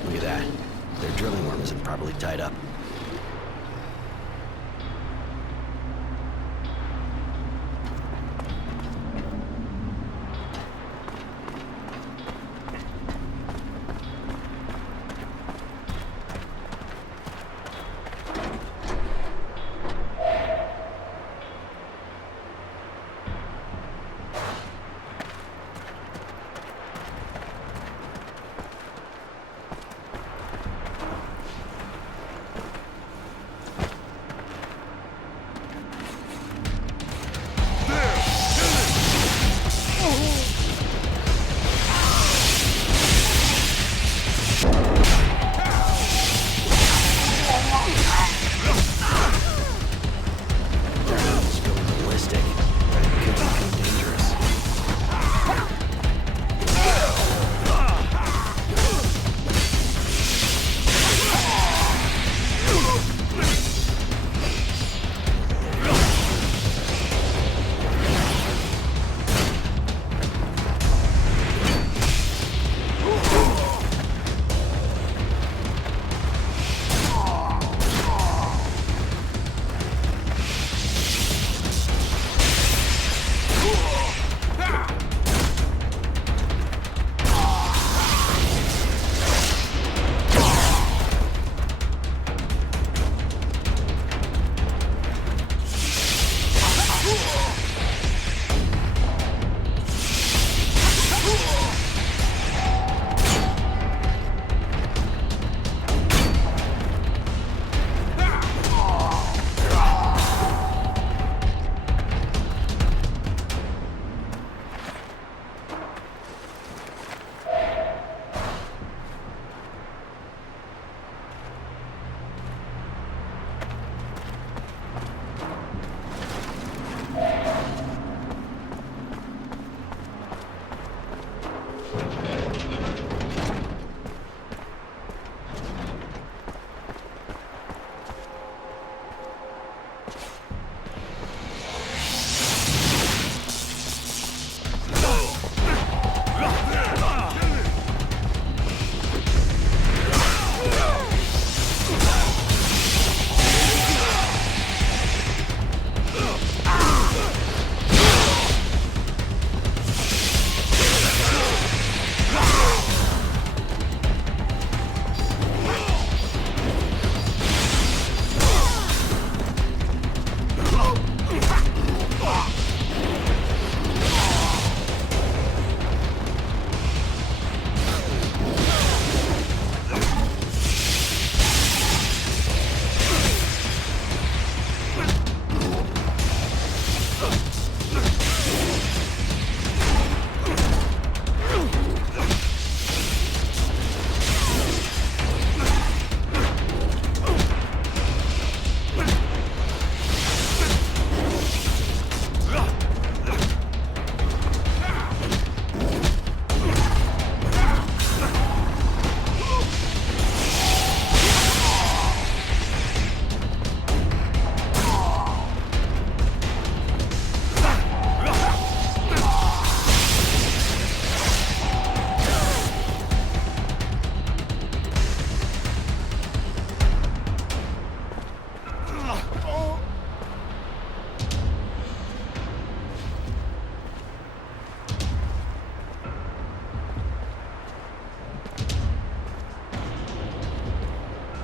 Look at that. Their drilling worm isn't properly tied up.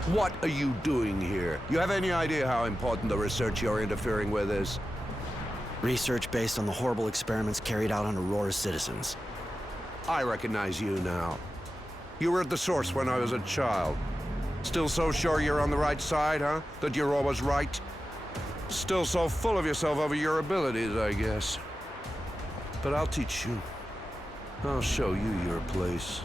What are you doing here? You have any idea how important the research you're interfering with is? Research based on the horrible experiments carried out on Aurora's citizens. I recognize you now. You were at the source when I was a child. Still so sure you're on the right side, huh? That you're always right? Still so full of yourself over your abilities, I guess. But I'll teach you. I'll show you your place.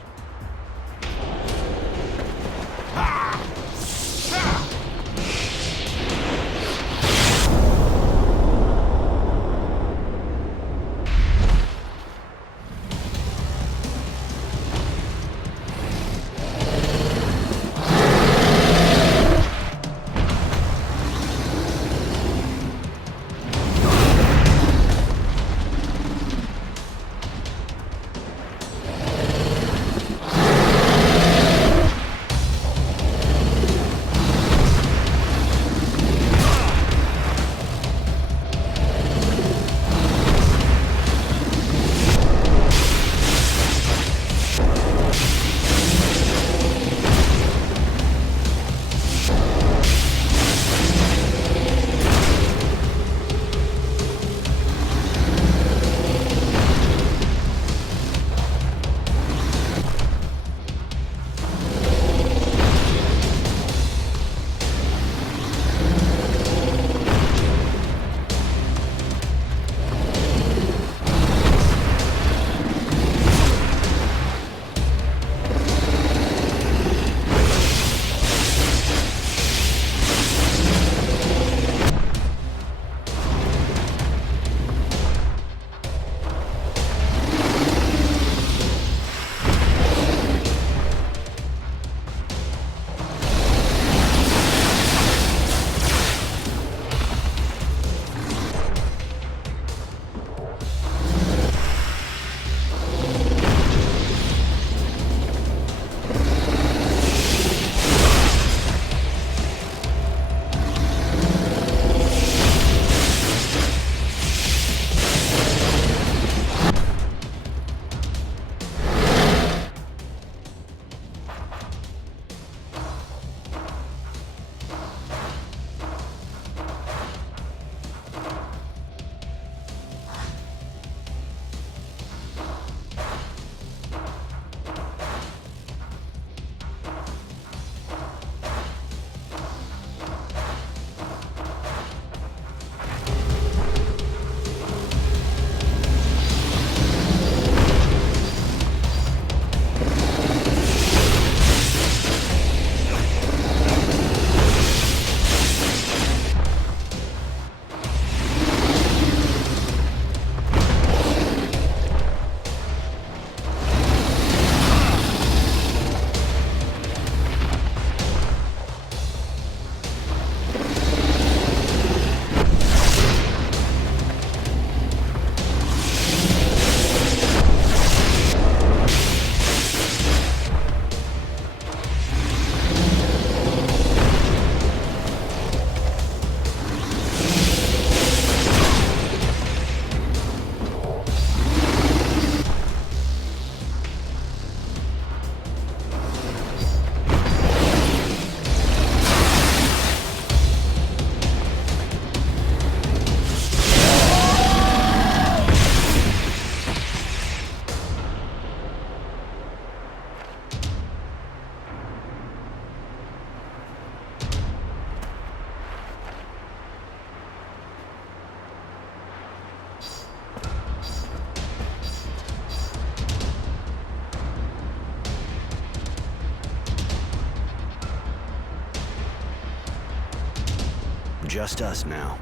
Just us now.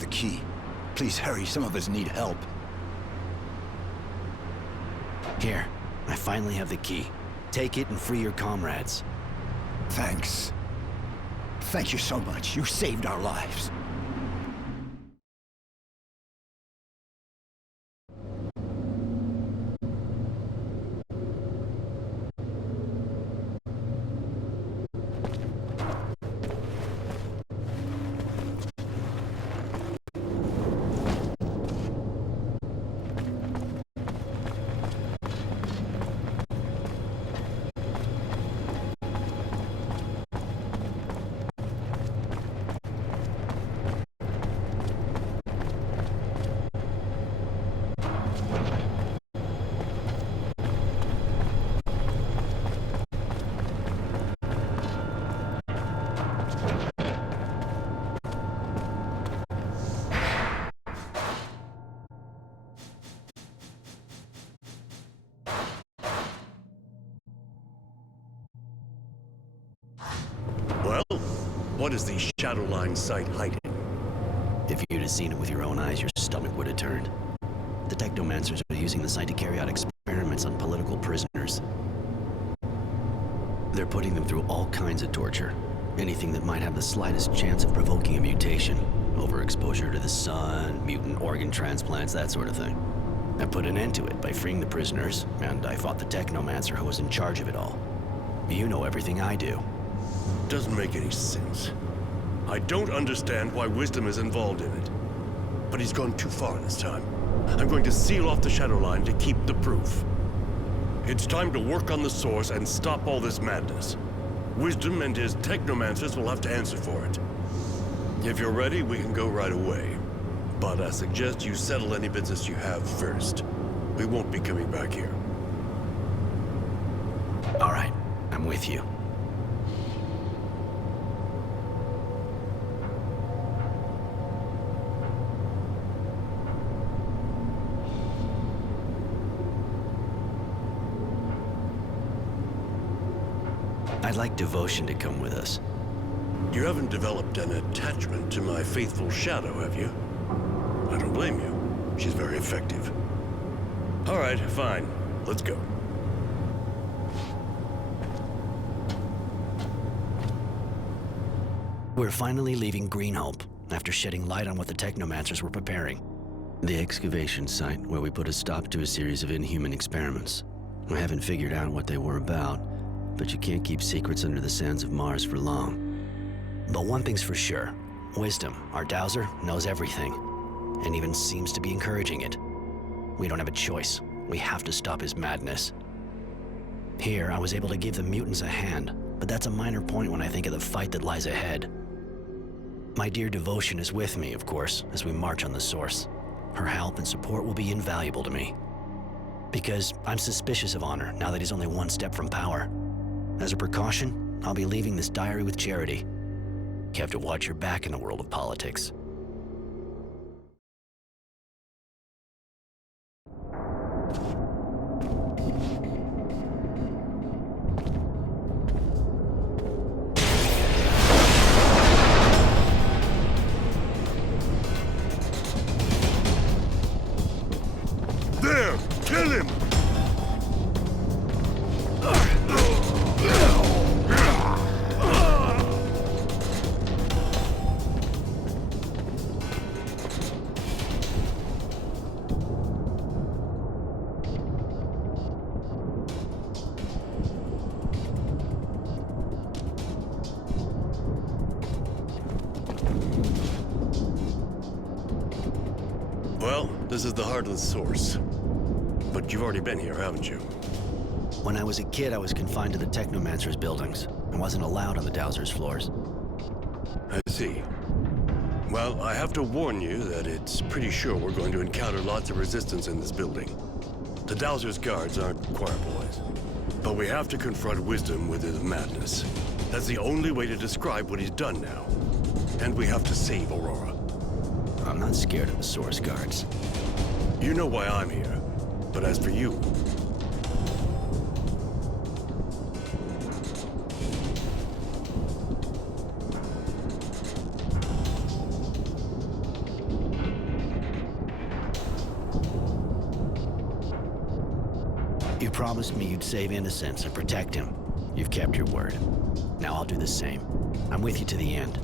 the key. Please hurry, some of us need help. Here, I finally have the key. Take it and free your comrades. Thanks. Thank you so much. You saved our lives. Well, what is the Shadowline site hiding? If you'd have seen it with your own eyes, your stomach would have turned. The technomancers are using the site to carry out experiments on political prisoners. They're putting them through all kinds of torture. Anything that might have the slightest chance of provoking a mutation. Overexposure to the sun, mutant organ transplants, that sort of thing. I put an end to it by freeing the prisoners, and I fought the technomancer who was in charge of it all. You know everything I do. Doesn't make any sense. I don't understand why Wisdom is involved in it. But he's gone too far this time. I'm going to seal off the Shadowline to keep the proof. It's time to work on the source and stop all this madness. Wisdom and his technomancers will have to answer for it. If you're ready, we can go right away. But I suggest you settle any business you have first. We won't be coming back here. All right, I'm with you. I'd like Devotion to come with us. You haven't developed an attachment to my faithful shadow, have you? I don't blame you. She's very effective. All right, fine. Let's go. We're finally leaving Greenhope, after shedding light on what the technomancers were preparing. The excavation site where we put a stop to a series of inhuman experiments. I haven't figured out what they were about, but you can't keep secrets under the sands of Mars for long. But one thing's for sure. Wisdom, our dowser, knows everything, and even seems to be encouraging it. We don't have a choice. We have to stop his madness. Here, I was able to give the mutants a hand, but that's a minor point when I think of the fight that lies ahead. My dear Devotion is with me, of course, as we march on the source. Her help and support will be invaluable to me. Because I'm suspicious of Honor now that he's only one step from power. As a precaution, I'll be leaving this diary with Charity. You have to watch your back in the world of politics. There! Kill him! Well, this is the heart of the source. But you've already been here, haven't you? When I was a kid, I was confined to the Technomancer's buildings. I wasn't allowed on the Dowser's floors. I see. Well, I have to warn you that it's pretty sure we're going to encounter lots of resistance in this building. The Dowser's guards aren't choir boys. But we have to confront Wisdom with his madness. That's the only way to describe what he's done now. And we have to save Aurora. I'm not scared of the Source guards. You know why I'm here. But as for you... promised me you'd save innocents and protect him. You've kept your word. Now I'll do the same. I'm with you to the end.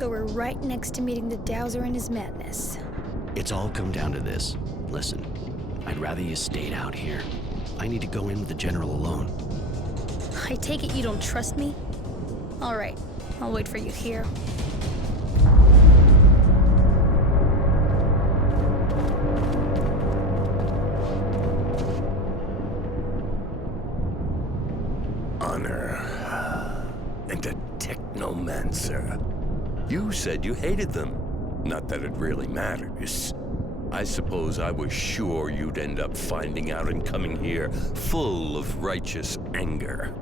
So we're right next to meeting the Dowser in his madness. It's all come down to this. Listen, I'd rather you stayed out here. I need to go in with the General alone. I take it you don't trust me? All right, I'll wait for you here. Honor and a technomancer. You said you hated them. Not that it really matters. I suppose I was sure you'd end up finding out and coming here full of righteous anger.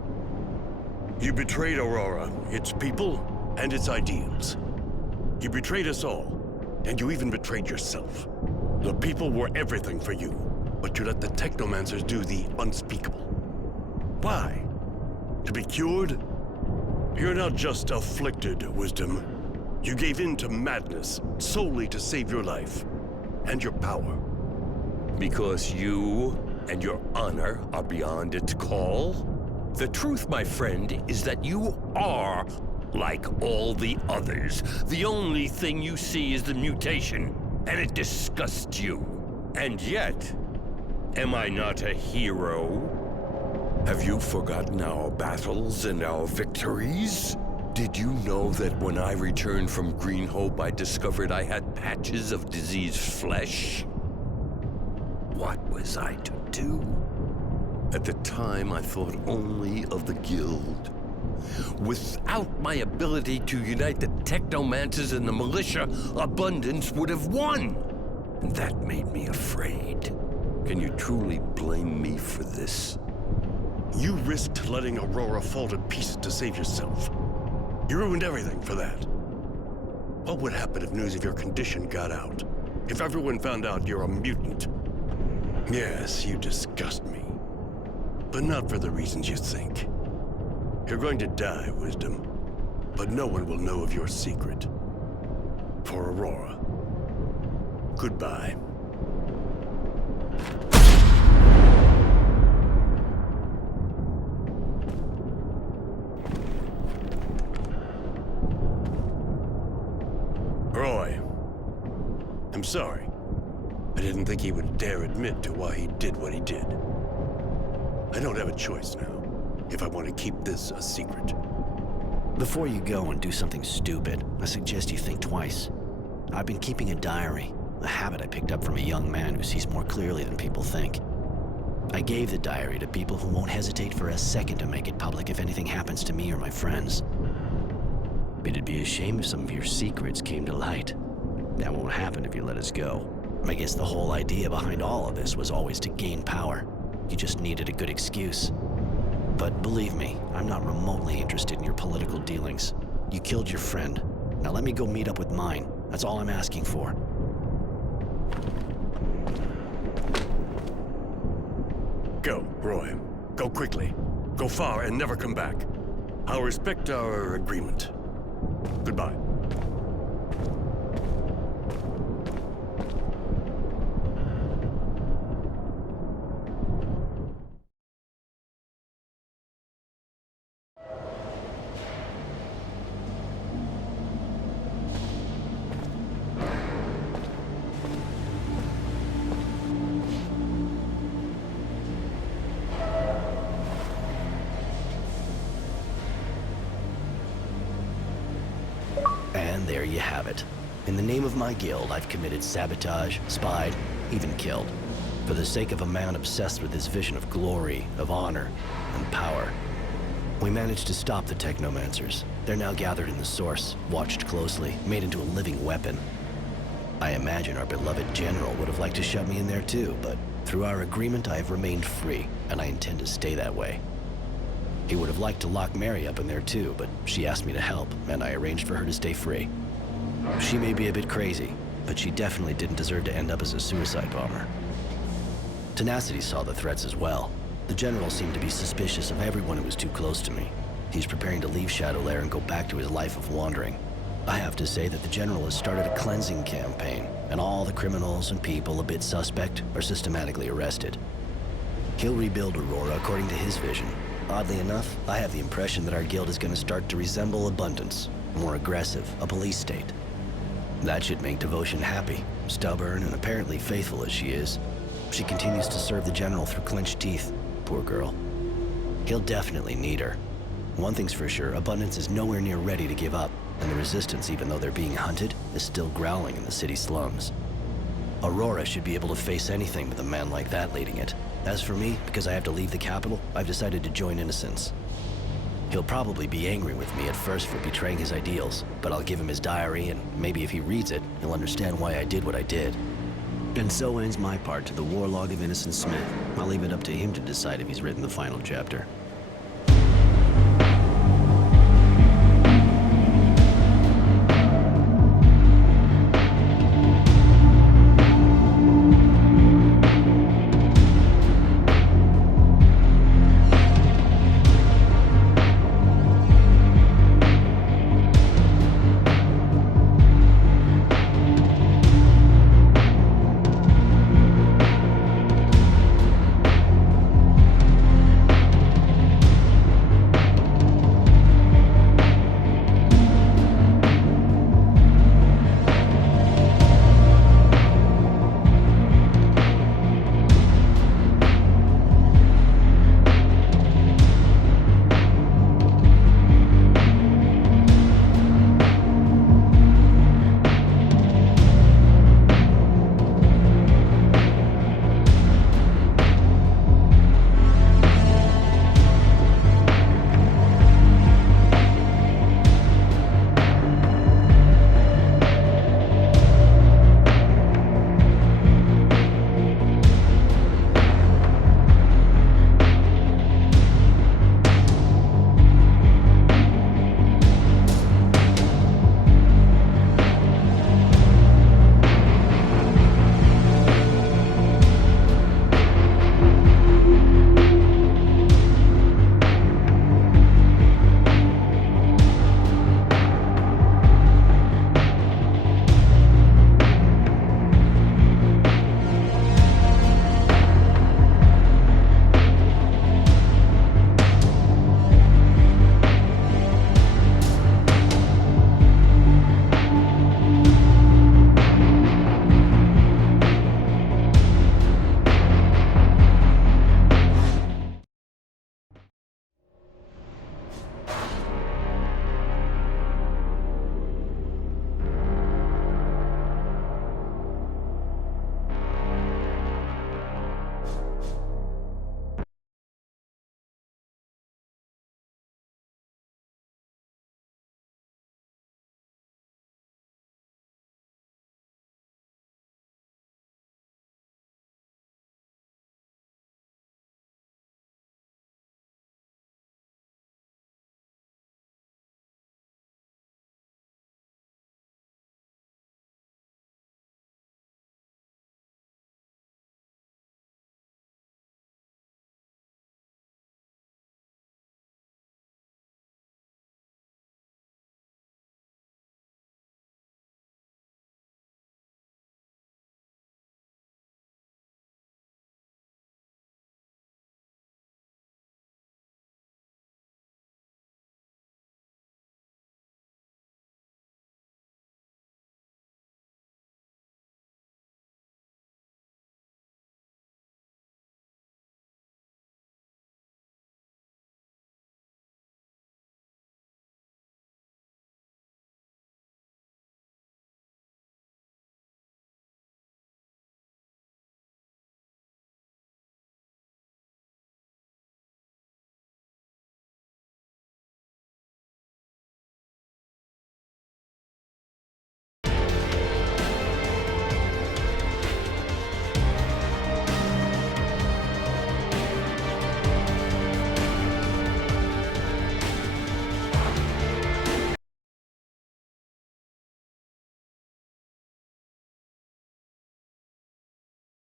You betrayed Aurora, its people, and its ideals. You betrayed us all, and you even betrayed yourself. The people were everything for you, but you let the technomancers do the unspeakable. Why? To be cured? You're not just afflicted, Wisdom. You gave in to madness solely to save your life and your power. Because you and your honor are beyond its call? The truth, my friend, is that you are like all the others. The only thing you see is the mutation, and it disgusts you. And yet, am I not a hero? Have you forgotten our battles and our victories? Did you know that when I returned from Green Hope, I discovered I had patches of diseased flesh? What was I to do? At the time, I thought only of the Guild. Without my ability to unite the Technomancers and the Militia, Abundance would have won. And that made me afraid. Can you truly blame me for this? You risked letting Aurora fall to pieces to save yourself. You ruined everything for that. What would happen if news of your condition got out? If everyone found out you're a mutant? Yes, you disgust me. But not for the reasons you think. You're going to die, Wisdom. But no one will know of your secret. For Aurora. Goodbye. Roy. I'm sorry. I didn't think he would dare admit to why he did what he did. I don't have a choice now, if I want to keep this a secret. Before you go and do something stupid, I suggest you think twice. I've been keeping a diary, a habit I picked up from a young man who sees more clearly than people think. I gave the diary to people who won't hesitate for a second to make it public if anything happens to me or my friends. It'd be a shame if some of your secrets came to light. That won't happen if you let us go. I guess the whole idea behind all of this was always to gain power. You just needed a good excuse. But believe me, I'm not remotely interested in your political dealings. You killed your friend. Now let me go meet up with mine. That's all I'm asking for. Go, Roy. Go quickly. Go far and never come back. I'll respect our agreement. Goodbye. And there you have it. In the name of my guild, I've committed sabotage, spied, even killed. For the sake of a man obsessed with his vision of glory, of honor, and power. We managed to stop the Technomancers. They're now gathered in the Source, watched closely, made into a living weapon. I imagine our beloved General would have liked to shove me in there too, but through our agreement I have remained free, and I intend to stay that way. He would have liked to lock Mary up in there too, but she asked me to help, and I arranged for her to stay free. She may be a bit crazy, but she definitely didn't deserve to end up as a suicide bomber. Tenacity saw the threats as well. The General seemed to be suspicious of everyone who was too close to me. He's preparing to leave Shadowlair and go back to his life of wandering. I have to say that the General has started a cleansing campaign, and all the criminals and people a bit suspect are systematically arrested. He'll rebuild Aurora according to his vision. Oddly enough, I have the impression that our guild is going to start to resemble Abundance. more aggressive, a police state. That should make Devotion happy. Stubborn and apparently faithful as she is, she continues to serve the General through clenched teeth. Poor girl. He'll definitely need her. One thing's for sure, Abundance is nowhere near ready to give up, and the Resistance, even though they're being hunted, is still growling in the city slums. Aurora should be able to face anything with a man like that leading it. As for me, because I have to leave the capital, I've decided to join Innocence. He'll probably be angry with me at first for betraying his ideals, but I'll give him his diary, and maybe if he reads it, he'll understand why I did what I did. And so ends my part to the Warlog of Innocent Smith. I'll leave it up to him to decide if he's written the final chapter.